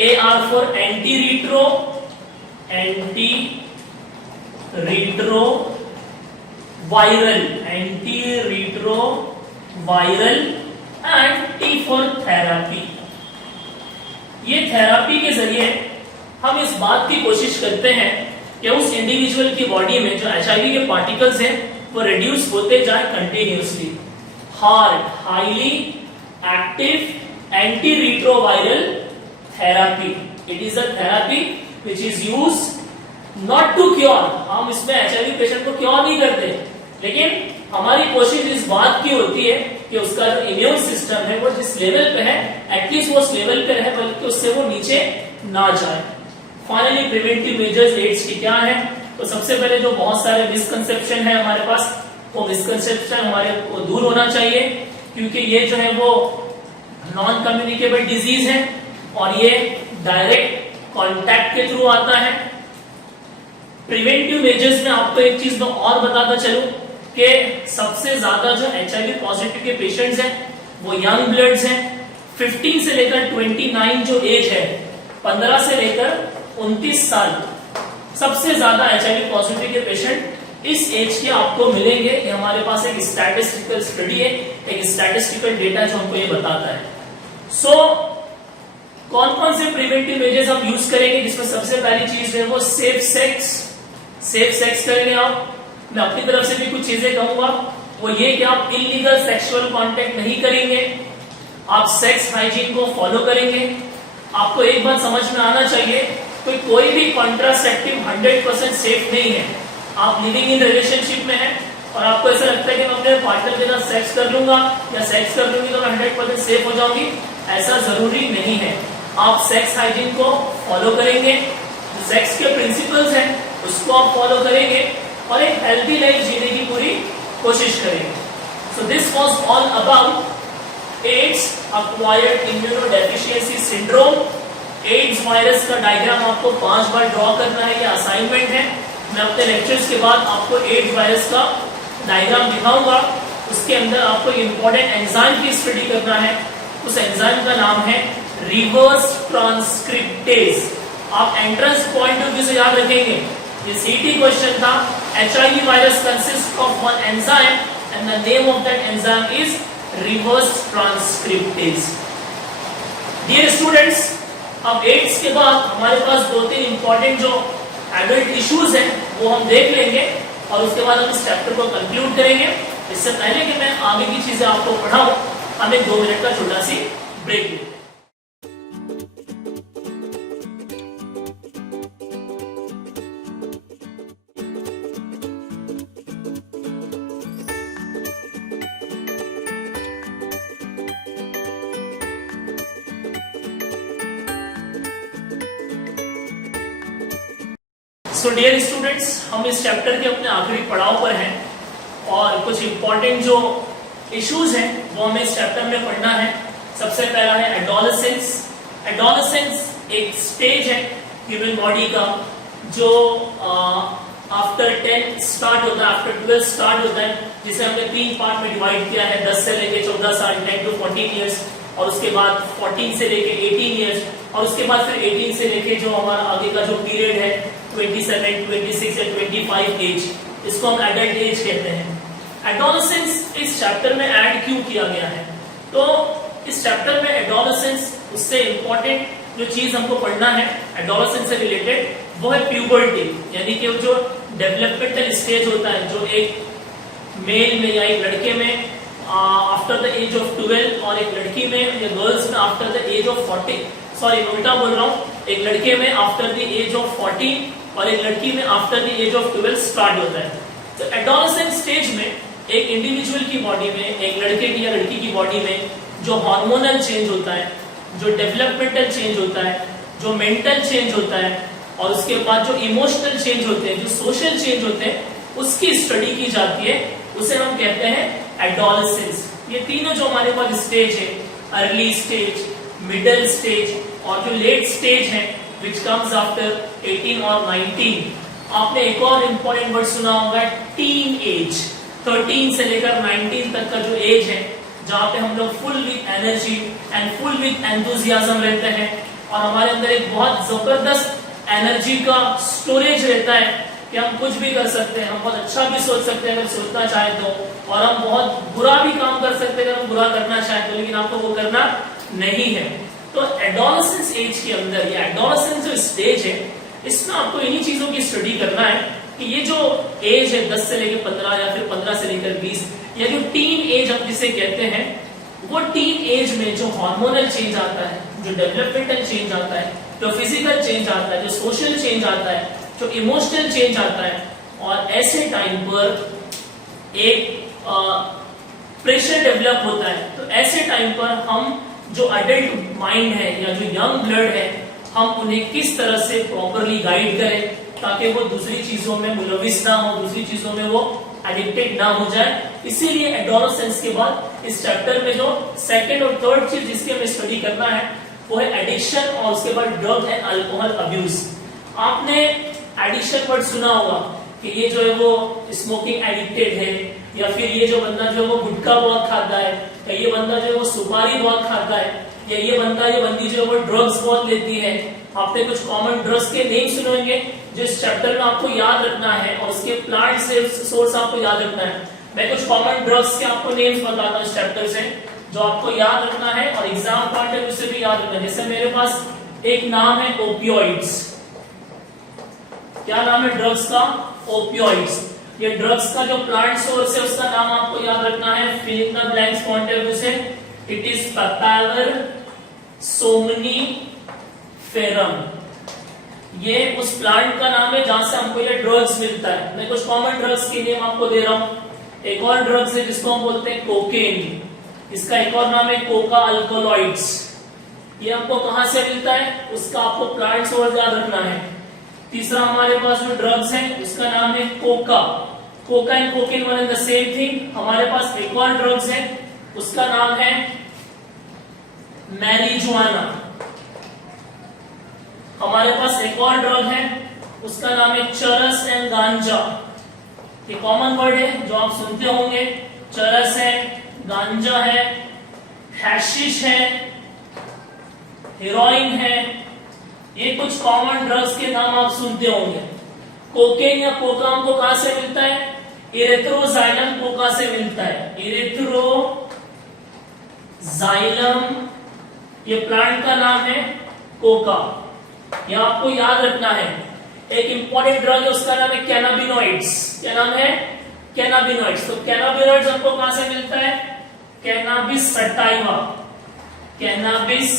AR for anti retroviral and T for therapy. ये थेरापी के जरिए हम इस बात की कोशिश करते हैं कि उस इंडिविजुअल की बॉडी में जो HIV के पार्टिकल्स हैं वो रिड्यूस होते जाए continuously. HAART, highly active anti retroviral therapy. It is a therapy which is use not to cure. हम इसमें HIV पेशेंट को क्योर नहीं करते, लेकिन हमारी कोशिश इस बात की होती है कि उसका जो इम्यून सिस्टम है वो जिस लेवल पे है एटलीस्ट वो उस लेवल पे रहे, बल्कि उससे वो नीचे ना जाए। फाइनली प्रिवेंटिव मेजर्स एड्स की क्या है? तो सबसे पहले जो बहुत सारे मिसकंसेप्शन है हमारे पास वो मिसकंसेप्शन हमारे को दूर होना चाहिए, क्योंकि ये जो है वो नॉन कम्युनिकेबल डिजीज है और ये डायरेक्ट कांटेक्ट के थ्रू आता है। प्रिवेंटिव मेजर्स में आपको एक चीज मैं और बताता चलूं कि सबसे ज्यादा जो HIV पॉजिटिव के पेशेंट्स हैं वो यंग ब्लड्स हैं। 15 से लेकर 29 जो एज है, 15 से लेकर 29 साल, सबसे ज्यादा HIV पॉजिटिव के पेशेंट इस एज के आपको मिलेंगे। ये हमारे पास एक स्टैटिस्टिकल स्टडी है, एक स्टैटिस्टिकल डेटा जो हमको ये बताता है। कौन कौन से प्रिवेंटिव मेजर्स हम यूज करेंगे, जिसमें सबसे पहली चीज है वो सेफ सेक्स। सेफ सेक्स करेंगे आप। मैं अपनी तरफ से भी कुछ चीजें कहूंगा, वो ये कि आप इलीगल सेक्सुअल कांटेक्ट नहीं करेंगे, आप सेक्स हाइजीन को फॉलो करेंगे। आपको एक बात समझ में आना चाहिए, कोई भी कॉन्ट्रासेप्टिव 100% सेफ नहीं है। आप लिविंग इन रिलेशनशिप में हैं और आपको ऐसा लगता है कि मैं अपने पार्टनर के साथ सेक्स कर लूंगा या सेक्स कर लूंगी तो मैं 100% सेफ हो जाऊंगी, ऐसा जरूरी नहीं है। आप सेक्स हाइजीन को फॉलो करेंगे, सेक्स के प्रिंसिपल्स हैं उसको आप फॉलो करेंगे और एक हेल्थी लाइफ जीने की पूरी कोशिश करेंगे। So this was all about AIDS acquired immunodeficiency syndrome. AIDS virus का डायग्राम आपको 5 बार ड्रॉ करना है, ये असाइनमेंट है। मैं अपने लेक्चर्स के बाद आपको एड्स वायरस का डायग्राम दिखाऊंगा, उसके अंदर आपको इंपॉर्टेंट एंजाइम की स्टडी करना है। उस एंजाइम का नाम है रिवर्स ट्रांसक्रिप्टेज। आप एंट्रेंस पॉइंट ऑफ व्यू से याद रखेंगे, ये सीटी क्वेश्चन था। HIV virus consist of one enzyme and the name of that enzyme is reverse transcriptase. Dear students, अब एड्स के बाद हमारे पास 2-3 इंपॉर्टेंट जो एडल्ट इश्यूज हैं वो हम देख लेंगे और उसके बाद हम इस चैप्टर को कंक्लूड करेंगे। इससे पहले कि मैं आगे की चीजें आपको पढ़ाऊं, हम एक 2 मिनट का छोटा सी ब्रेक लेते हैं। सो डियर स्टूडेंट्स, हम इस चैप्टर के अपने आखिरी पड़ाव पर हैं और कुछ इंपॉर्टेंट जो इश्यूज हैं वो हमें इस चैप्टर में पढ़ना है। सबसे पहला है एडोलेसेंस। एडोलेसेंस एक स्टेज है ह्यूमन बॉडी का जो आफ्टर 10 स्टार्ट होता है, आफ्टर 12 स्टार्ट होता है, जिसे हमने 3 पार्ट में डिवाइड किया है, 10 से लेके 14 साल, 10 to 14 ईयर्स, और उसके बाद 14 से लेके 18 ईयर्स, और उसके बाद फिर 18 से लेके जो हमारा आगे का जो पीरियड है 27, 26 या 25 एज, इसको हम एडल्ट एज कहते हैं। एडोलेसेंस इस चैप्टर में ऐड क्यों किया गया है? तो इस चैप्टर में एडोलेसेंस, उससे इंपॉर्टेंट जो चीज हमको पढ़ना है एडोलेसेंस से रिलेटेड, वो है प्यूबर्टी, यानी कि जो डेवलपमेंटल स्टेज होता है जो एक मेल में या एक लड़के में आफ्टर द एज ऑफ 12 और एक लड़की में या गर्ल्स में after the age of 40, sorry उल्टा बोल रहा हूँ, एक लड़के में आफ्टर द एज ऑफ 14 और एक लड़की में after the age of 12 start होता है। तो एडोलेसेंट स्टेज में एक इंडिविजुअल की बॉडी में, एक लड़के की या लड़की की बॉडी में जो हार्मोनल चेंज होता है, जो डेवलपमेंटल चेंज होता है, जो मेंटल चेंज होता है, और उसके बाद जो इमोशनल चेंज होते हैं, जो सोशल चेंज होते हैं, उसकी स्टडी की जाती है, उसे हम कहते हैं एडोलेसेंस। ये तीनों जो हमारे पास स्टेज है, अर्ली स्टेज, मिडिल स्टेज और जो लेट स्टेज है विच कम्स आफ्टर 18 और 19। आपने एक और इंपॉर्टेंट वर्ड सुना होगा, टीन एज। 13 से लेकर 19 तक का जो एज है, जहां पे हम लोग full with energy and full with enthusiasm रहते हैं और हमारे अंदर एक बहुत जबरदस्त एनर्जी का स्टोरेज रहता है कि हम कुछ भी कर सकते हैं, हम बहुत अच्छा भी सोच सकते हैं अगर सोचना चाहे तो, और हम बहुत बुरा भी काम कर सकते हैं अगर हम बुरा करना चाहे तो, लेकिन आपको वो करना नहीं है। तो एडोलेसेंस एज के अंदर या एडोलेसेंस जो स्टेज है, इसमें आपको इन्हीं चीजों की स्टडी करना है कि ये जो एज है 10 से लेकर 15 या फिर 15 से लेकर 20, या जो टीन एज हम जिसे कहते हैं, वो टीन एज में जो हार्मोनल चेंज आता है, जो डेवलपमेंटल चेंज आता है, जो फिजिकल चेंज आता है, जो सोशल चेंज आता है, जो इमोशनल चेंज आता है, और ऐसे टाइम पर एक प्रेशर डेवलप होता है। तो ऐसे टाइम पर हम जो अडल्ट माइंड है या जो यंग ब्लड है, हम उन्हें किस तरह से प्रॉपरली गाइड करें, ताकि वो दूसरी चीजों में मुलविस ना हो, दूसरी चीजों में वो एडिक्टेड ना हो जाए। इसीलिए एडोलेसेंस के बाद इस चैप्टर में जो सेकंड और थर्ड चीज जिसकी हमें स्टडी करना है वो है एडिक्शन, और उसके बाद ड्रग एंड अल्कोहल अब्यूज। आपने एडिक्शन वर्ड सुना होगा कि ये जो है वो स्मोकिंग एडिक्टेड है, या फिर ये जो बंदा जो है वो गुटखा बहुत खाता है, या ये बंदा जो है वो सुपारी बहुत खाता है, या ये बंदी जो है वो ड्रग्स बहुत लेती है। आपने कुछ कॉमन ड्रग्स के नेम सुने होंगे जो इस चैप्टर में आपको याद रखना है, और उसके प्लांट से सोर्स आपको याद रखना है। मैं कुछ कॉमन ड्रग्स के आपको नेम्स बताता हूँ इस चैप्टर से जो आपको याद रखना है, और एग्जाम पॉइंट है उससे भी याद रखना है। जैसे मेरे पास एक नाम है ओपियोइड्स। क्या नाम है ड्रग्स का? ओपियोइड्स। ये ड्रग्स का जो प्लांट सोर्स है उसका नाम आपको याद रखना है। Fill in the blanks point of view से इट इज पैपावर सोमनीफेरम। ये उस प्लांट का नाम है जहां से हमको ये ड्रग्स मिलता है। मैं कुछ कॉमन ड्रग्स के नेम आपको दे रहा हूं। एक और ड्रग्स है जिसको हम बोलते हैं कोकेन, इसका एक और नाम है कोका अल्कोलॉइड्स। ये आपको कहां से मिलता है उसका आपको प्लांट सोर्स याद रखना है। तीसरा हमारे पास जो ड्रग्स है उसका नाम है Coca. Coca and cocaine one and the same thing. हमारे पास एक और ड्रग्स है उसका नाम है मैरिजुआना। हमारे पास एक और ड्रग है उसका नाम है चरस एंड गांजा। ये कॉमन वर्ड है जो आप सुनते होंगे। चरस है, गांजा है, हैशिश है, हेरोइन है। ये कुछ कॉमन ड्रग्स के नाम आप सुनते होंगे। कोकेन या कोका हमको कहां से मिलता है? इरेथ्रोजाइलम कोका से मिलता है। इरेथ्रोजाइलम ये प्लांट का नाम है कोका। यह आपको याद रखना है। एक इंपॉर्टेंट ड्रग है उसका नाम है कैनाबिनॉइड्स। क्या नाम है? कैनाबिनॉइड्स। तो कैनाबिनॉइड्स हमको कहां से मिलता है? Cannabis sativa. Cannabis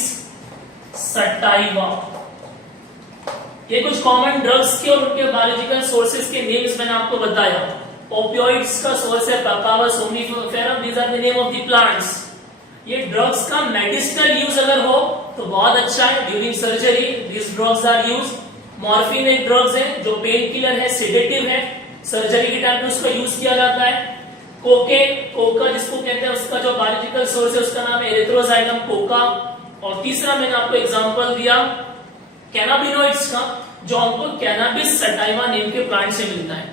sativa. ये कुछ कॉमन ड्रग्स के और उनके बायोलॉजिकल सोर्सेज के नेम्स मैंने आपको बताया। ओपियोइड्स का सोर्स है Papaver somniferum. These are the name of the plants. ये ड्रग्स का मेडिसिनल यूज अगर हो तो बहुत अच्छा है। During surgery this drugs are use. Morphine एक ड्रग्स है जो पेन किलर है, सेडेटिव है। सर्जरी के टाइम पे उसका यूज किया जाता है। कोका जिसको कहते हैं उसका जो बायोलॉजिकल सोर्स है उसका नाम है एरिथ्रोजाइलम कोका। और तीसरा मैंने आपको एग्जांपल दिया कैनाबिनॉइड्स का जो हमको कैनाबिस सटाइवा नेम के प्लांट से मिलता है।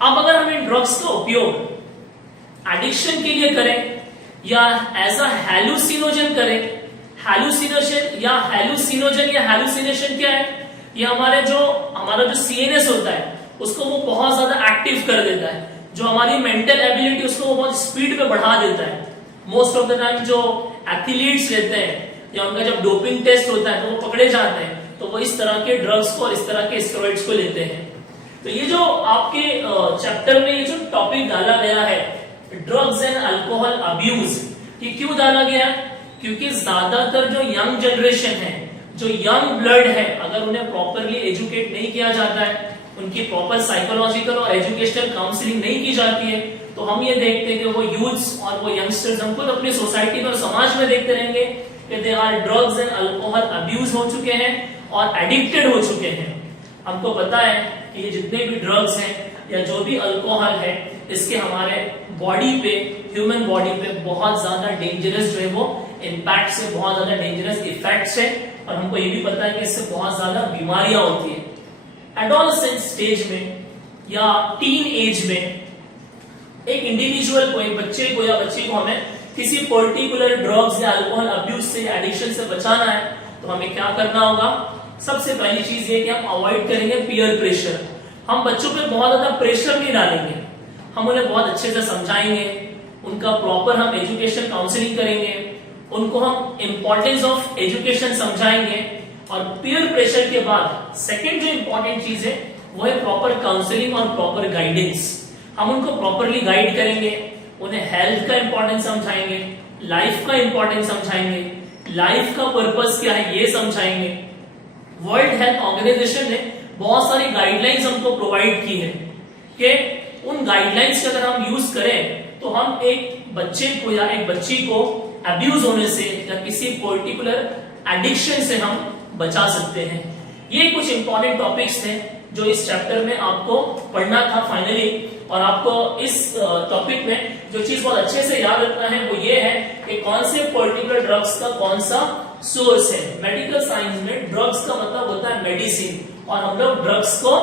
अब अगर हम इन ड्रग्स का उपयोग एडिक्शन के लिए करें या एज अ हैलुसिनोजन करें, हैलुसिनेशन या हैलुसिनेशन क्या है? ये हमारा जो सीएनएस होता है उसको वो बहुत ज्यादा एक्टिव कर देता है। जो हमारी मेंटल एबिलिटी उसको वो बहुत स्पीड पे बढ़ा देता है। मोस्ट ऑफ द टाइम जो एथलीट्स रहते हैं या उनका जब डोपिंग टेस्ट होता है तो वो पकड़े जाते हैं तो वो इस तरह के ड्रग्स को और इस तरह के स्टेरॉइड्स को लेते हैं। तो ये जो आपके चैप्टर में ये जो टॉपिक डाला गया है ड्रग्स एंड अल्कोहल अब्यूज, ये क्यों डाला गया? क्योंकि ज्यादातर जो यंग जनरेशन है, जो यंग ब्लड है, अगर उन्हें प्रॉपरली एजुकेट नहीं किया जाता है, उनकी प्रॉपर साइकोलॉजिकल और एजुकेशनल काउंसलिंग नहीं की जाती है, तो हम ये देखते हैं कि वो यूथ्स और वो यंगस्टर्स हम खुद अपनी सोसाइटी में और समाज में देखते रहेंगे कि they are drugs and alcohol abuse हो चुके हैं और एडिक्टेड हो चुके हैं। हमको पता है कि ये जितने भी ड्रग्स हैं या जो भी अल्कोहल है इसके हमारे बॉडी पे, ह्यूमन बॉडी पे बहुत ज्यादा डेंजरस जो है वो इम्पैक्ट है, बहुत ज्यादा डेंजरस इफेक्ट्स है। और हमको ये भी पता है कि इससे बहुत ज्यादा बीमारियां होती है। एडोलेसेंस स्टेज में या टीन एज में एक इंडिविजुअल को, एक बच्चे को या बच्ची को हमें किसी पर्टिकुलर ड्रग्स या अल्कोहल अब्यूज से या एडिक्शन से बचाना है तो हमें क्या करना होगा? सबसे पहली चीज ये कि हम अवॉइड करेंगे पीयर प्रेशर। हम बच्चों पे बहुत ज्यादा प्रेशर नहीं डालेंगे, हम उन्हें बहुत अच्छे से समझाएंगे, उनका प्रॉपर हम एजुकेशन काउंसलिंग करेंगे, उनको हम इंपॉर्टेंस ऑफ एजुकेशन समझाएंगे। और पीयर प्रेशर के बाद सेकंड जो इंपॉर्टेंट चीज है वो है प्रॉपर काउंसलिंग और प्रॉपर गाइडेंस। हम उनको प्रॉपरली गाइड करेंगे, उन्हें हेल्थ का इंपॉर्टेंस समझाएंगे, लाइफ का इंपॉर्टेंस समझाएंगे, लाइफ का पर्पस क्या है ये समझाएंगे। वर्ल्ड हेल्थ ऑर्गेनाइजेशन ने बहुत सारी गाइडलाइंस हमको प्रोवाइड की है कि उन गाइडलाइंस का अगर हम यूज करें तो हम एक बच्चे को या एक बच्ची को अब्यूज होने से या किसी पर्टिकुलर एडिक्शन से हम बचा सकते हैं। ये कुछ इंपॉर्टेंट टॉपिक्स थे जो इस चैप्टर में आपको पढ़ना था फाइनली, और आपको इस टॉपिक में जो चीज बहुत अच्छे से याद रखना है वो ये है कि कौन से पर्टिकुलर ड्रग्स का कौन सा सोर्स है। मेडिकल साइंस में ड्रग्स का मतलब होता है मेडिसिन, और हम लोग ड्रग्स को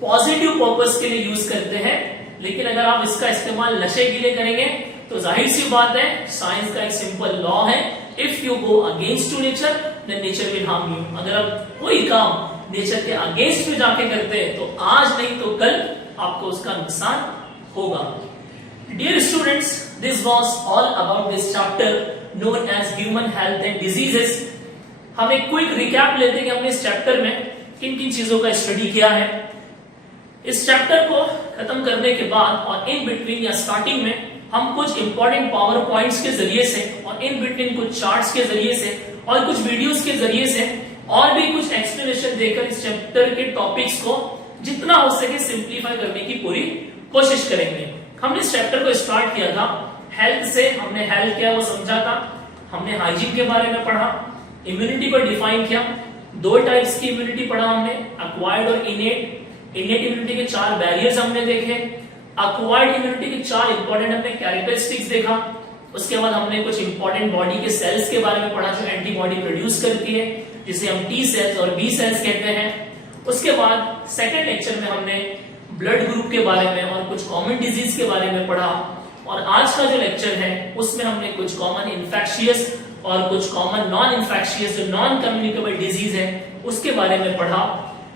पॉजिटिव पर्पस के लिए यूज करते हैं, लेकिन अगर आप इसका इस्तेमाल नशे के लिए करेंगे तो जाहिर सी बात है, साइंस का एक सिंपल लॉ है, if you go against to nature then nature will harm you. अगर आप कोई काम नेचर के अगेंस्ट में जाके करते हैं तो आज नहीं तो कल आपको उसका नुकसान होगा। Dear students, this was all about this chapter known as human health and diseases. हम एक क्विक रिकैप लेते हैं कि हमने इस चैप्टर में किन किन चीजों का स्टडी किया है। इस चैप्टर को खत्म करने के बाद और इन बिटवीन या स्टार्टिंग में हम कुछ इंपॉर्टेंट पावर पॉइंट्स के जरिए से और इन बिटवीन कुछ चार्ट्स के जरिए से और कुछ वीडियोस के जरिए से और भी कुछ एक्सप्लेनेशन देकर इस चैप्टर के टॉपिक्स को जितना हो सके सिंप्लीफाई करने की पूरी कोशिश करेंगे। हमने इस चैप्टर को स्टार्ट किया था हेल्थ से। हमने हेल्थ क्या वो समझा था, हमने हाइजीन के बारे में पढ़ा, इम्यूनिटी को डिफाइन किया, दो टाइप्स की इम्यूनिटी पढ़ा हमने, एक्वायर्ड और इनेट। इनेट इम्यूनिटी के 4 बैरियर्स हमने देखे, एक्वायर्ड इम्यूनिटी के 4 इंपॉर्टेंट हमने कैरेक्टरिस्टिक्स देखा। उसके बाद हमने कुछ इंपॉर्टेंट बॉडी के सेल्स के बारे में पढ़ा जो एंटीबॉडी प्रोड्यूस करती है, जिसे हम टी सेल्स और बी सेल्स कहते हैं। उसके बाद सेकेंड लेक्चर में हमने ब्लड ग्रुप के बारे में और कुछ कॉमन डिजीज के बारे में पढ़ा, और आज का जो लेक्चर है उसमें हमने कुछ कॉमन इन्फेक्शियस और कुछ कॉमन नॉन इन्फेक्शियस जो नॉन कम्युनिकेबल डिजीज है उसके बारे में पढ़ा।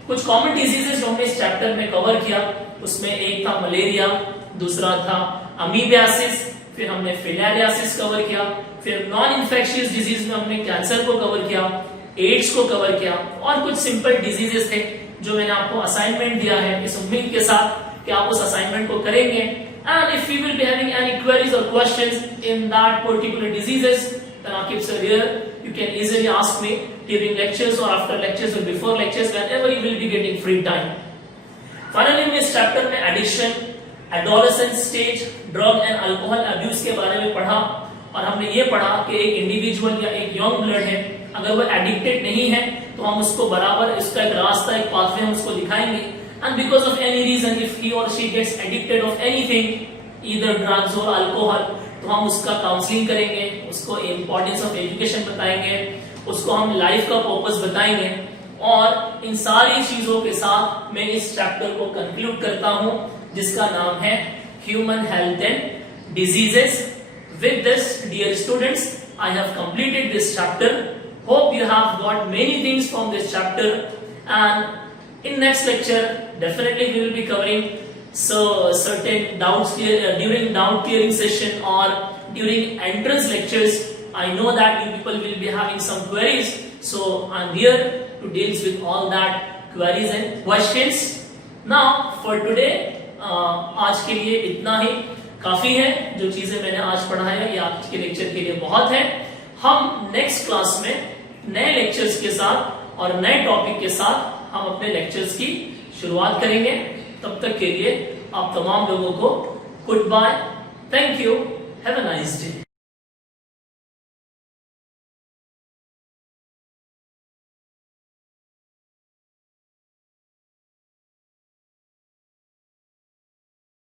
कुछ कॉमन डिजीजेस जो हमने इस चैप्टर में कवर किया उसमें एक था मलेरिया, दूसरा था अमीबियासिस, फिर हमने फिलेरियासिस कवर किया, फिर नॉन इन्फेक्शियस डिजीज में हमने कैंसर को कवर किया, एड्स को कवर किया, और कुछ सिंपल डिजीजेस थे जो मैंने आपको असाइनमेंट दिया है इस उम्मीद के साथ कि आप उस असाइनमेंट को करेंगे। And if you will be having any queries or questions in that particular diseases then Akib sir here you can easily ask me during lectures or after lectures or before lectures whenever you will be getting free time. Finally हमने इस chapter में addiction, adolescence stage, drug and alcohol abuse के बारे में पढ़ा, और हमने ये पढ़ा कि एक इंडिविजुअल या एक यंग ब्लड है अगर वो एडिक्टेड नहीं है तो हम उसको बराबर इसका एक रास्ता, एक पाथवे हम उसको दिखाएंगे, and because of any reason if he or she gets addicted of anything either drugs or alcohol तो हम उसका काउंसलिंग करेंगे, उसको इम्पोर्टेंस ऑफ एजुकेशन बताएंगे, उसको हम लाइफ का पर्पस बताएंगे, और इन सारी चीजों के साथ मैं इस चैप्टर को कंक्लूड करता हूं जिसका नाम है human health and diseases. With this dear students I have completed this chapter. Hope you have got many things from this chapter, and in next lecture definitely we will be covering certain doubts during doubt clearing session or during entrance lectures. I know that you people will be having some queries, so I'm here to deal with all that queries and questions. Now for today आज के लिए इतना ही काफी है। जो चीजें मैंने आज पढ़ाया ये आज के लेक्चर के लिए बहुत है। हम नेक्स्ट क्लास में नए लेक्चर्स के साथ और नए टॉपिक के साथ हम अपने लेक्चर्स की शुरुआत करेंगे। तब तक के लिए आप तमाम लोगों को goodbye, thank you, have a nice day.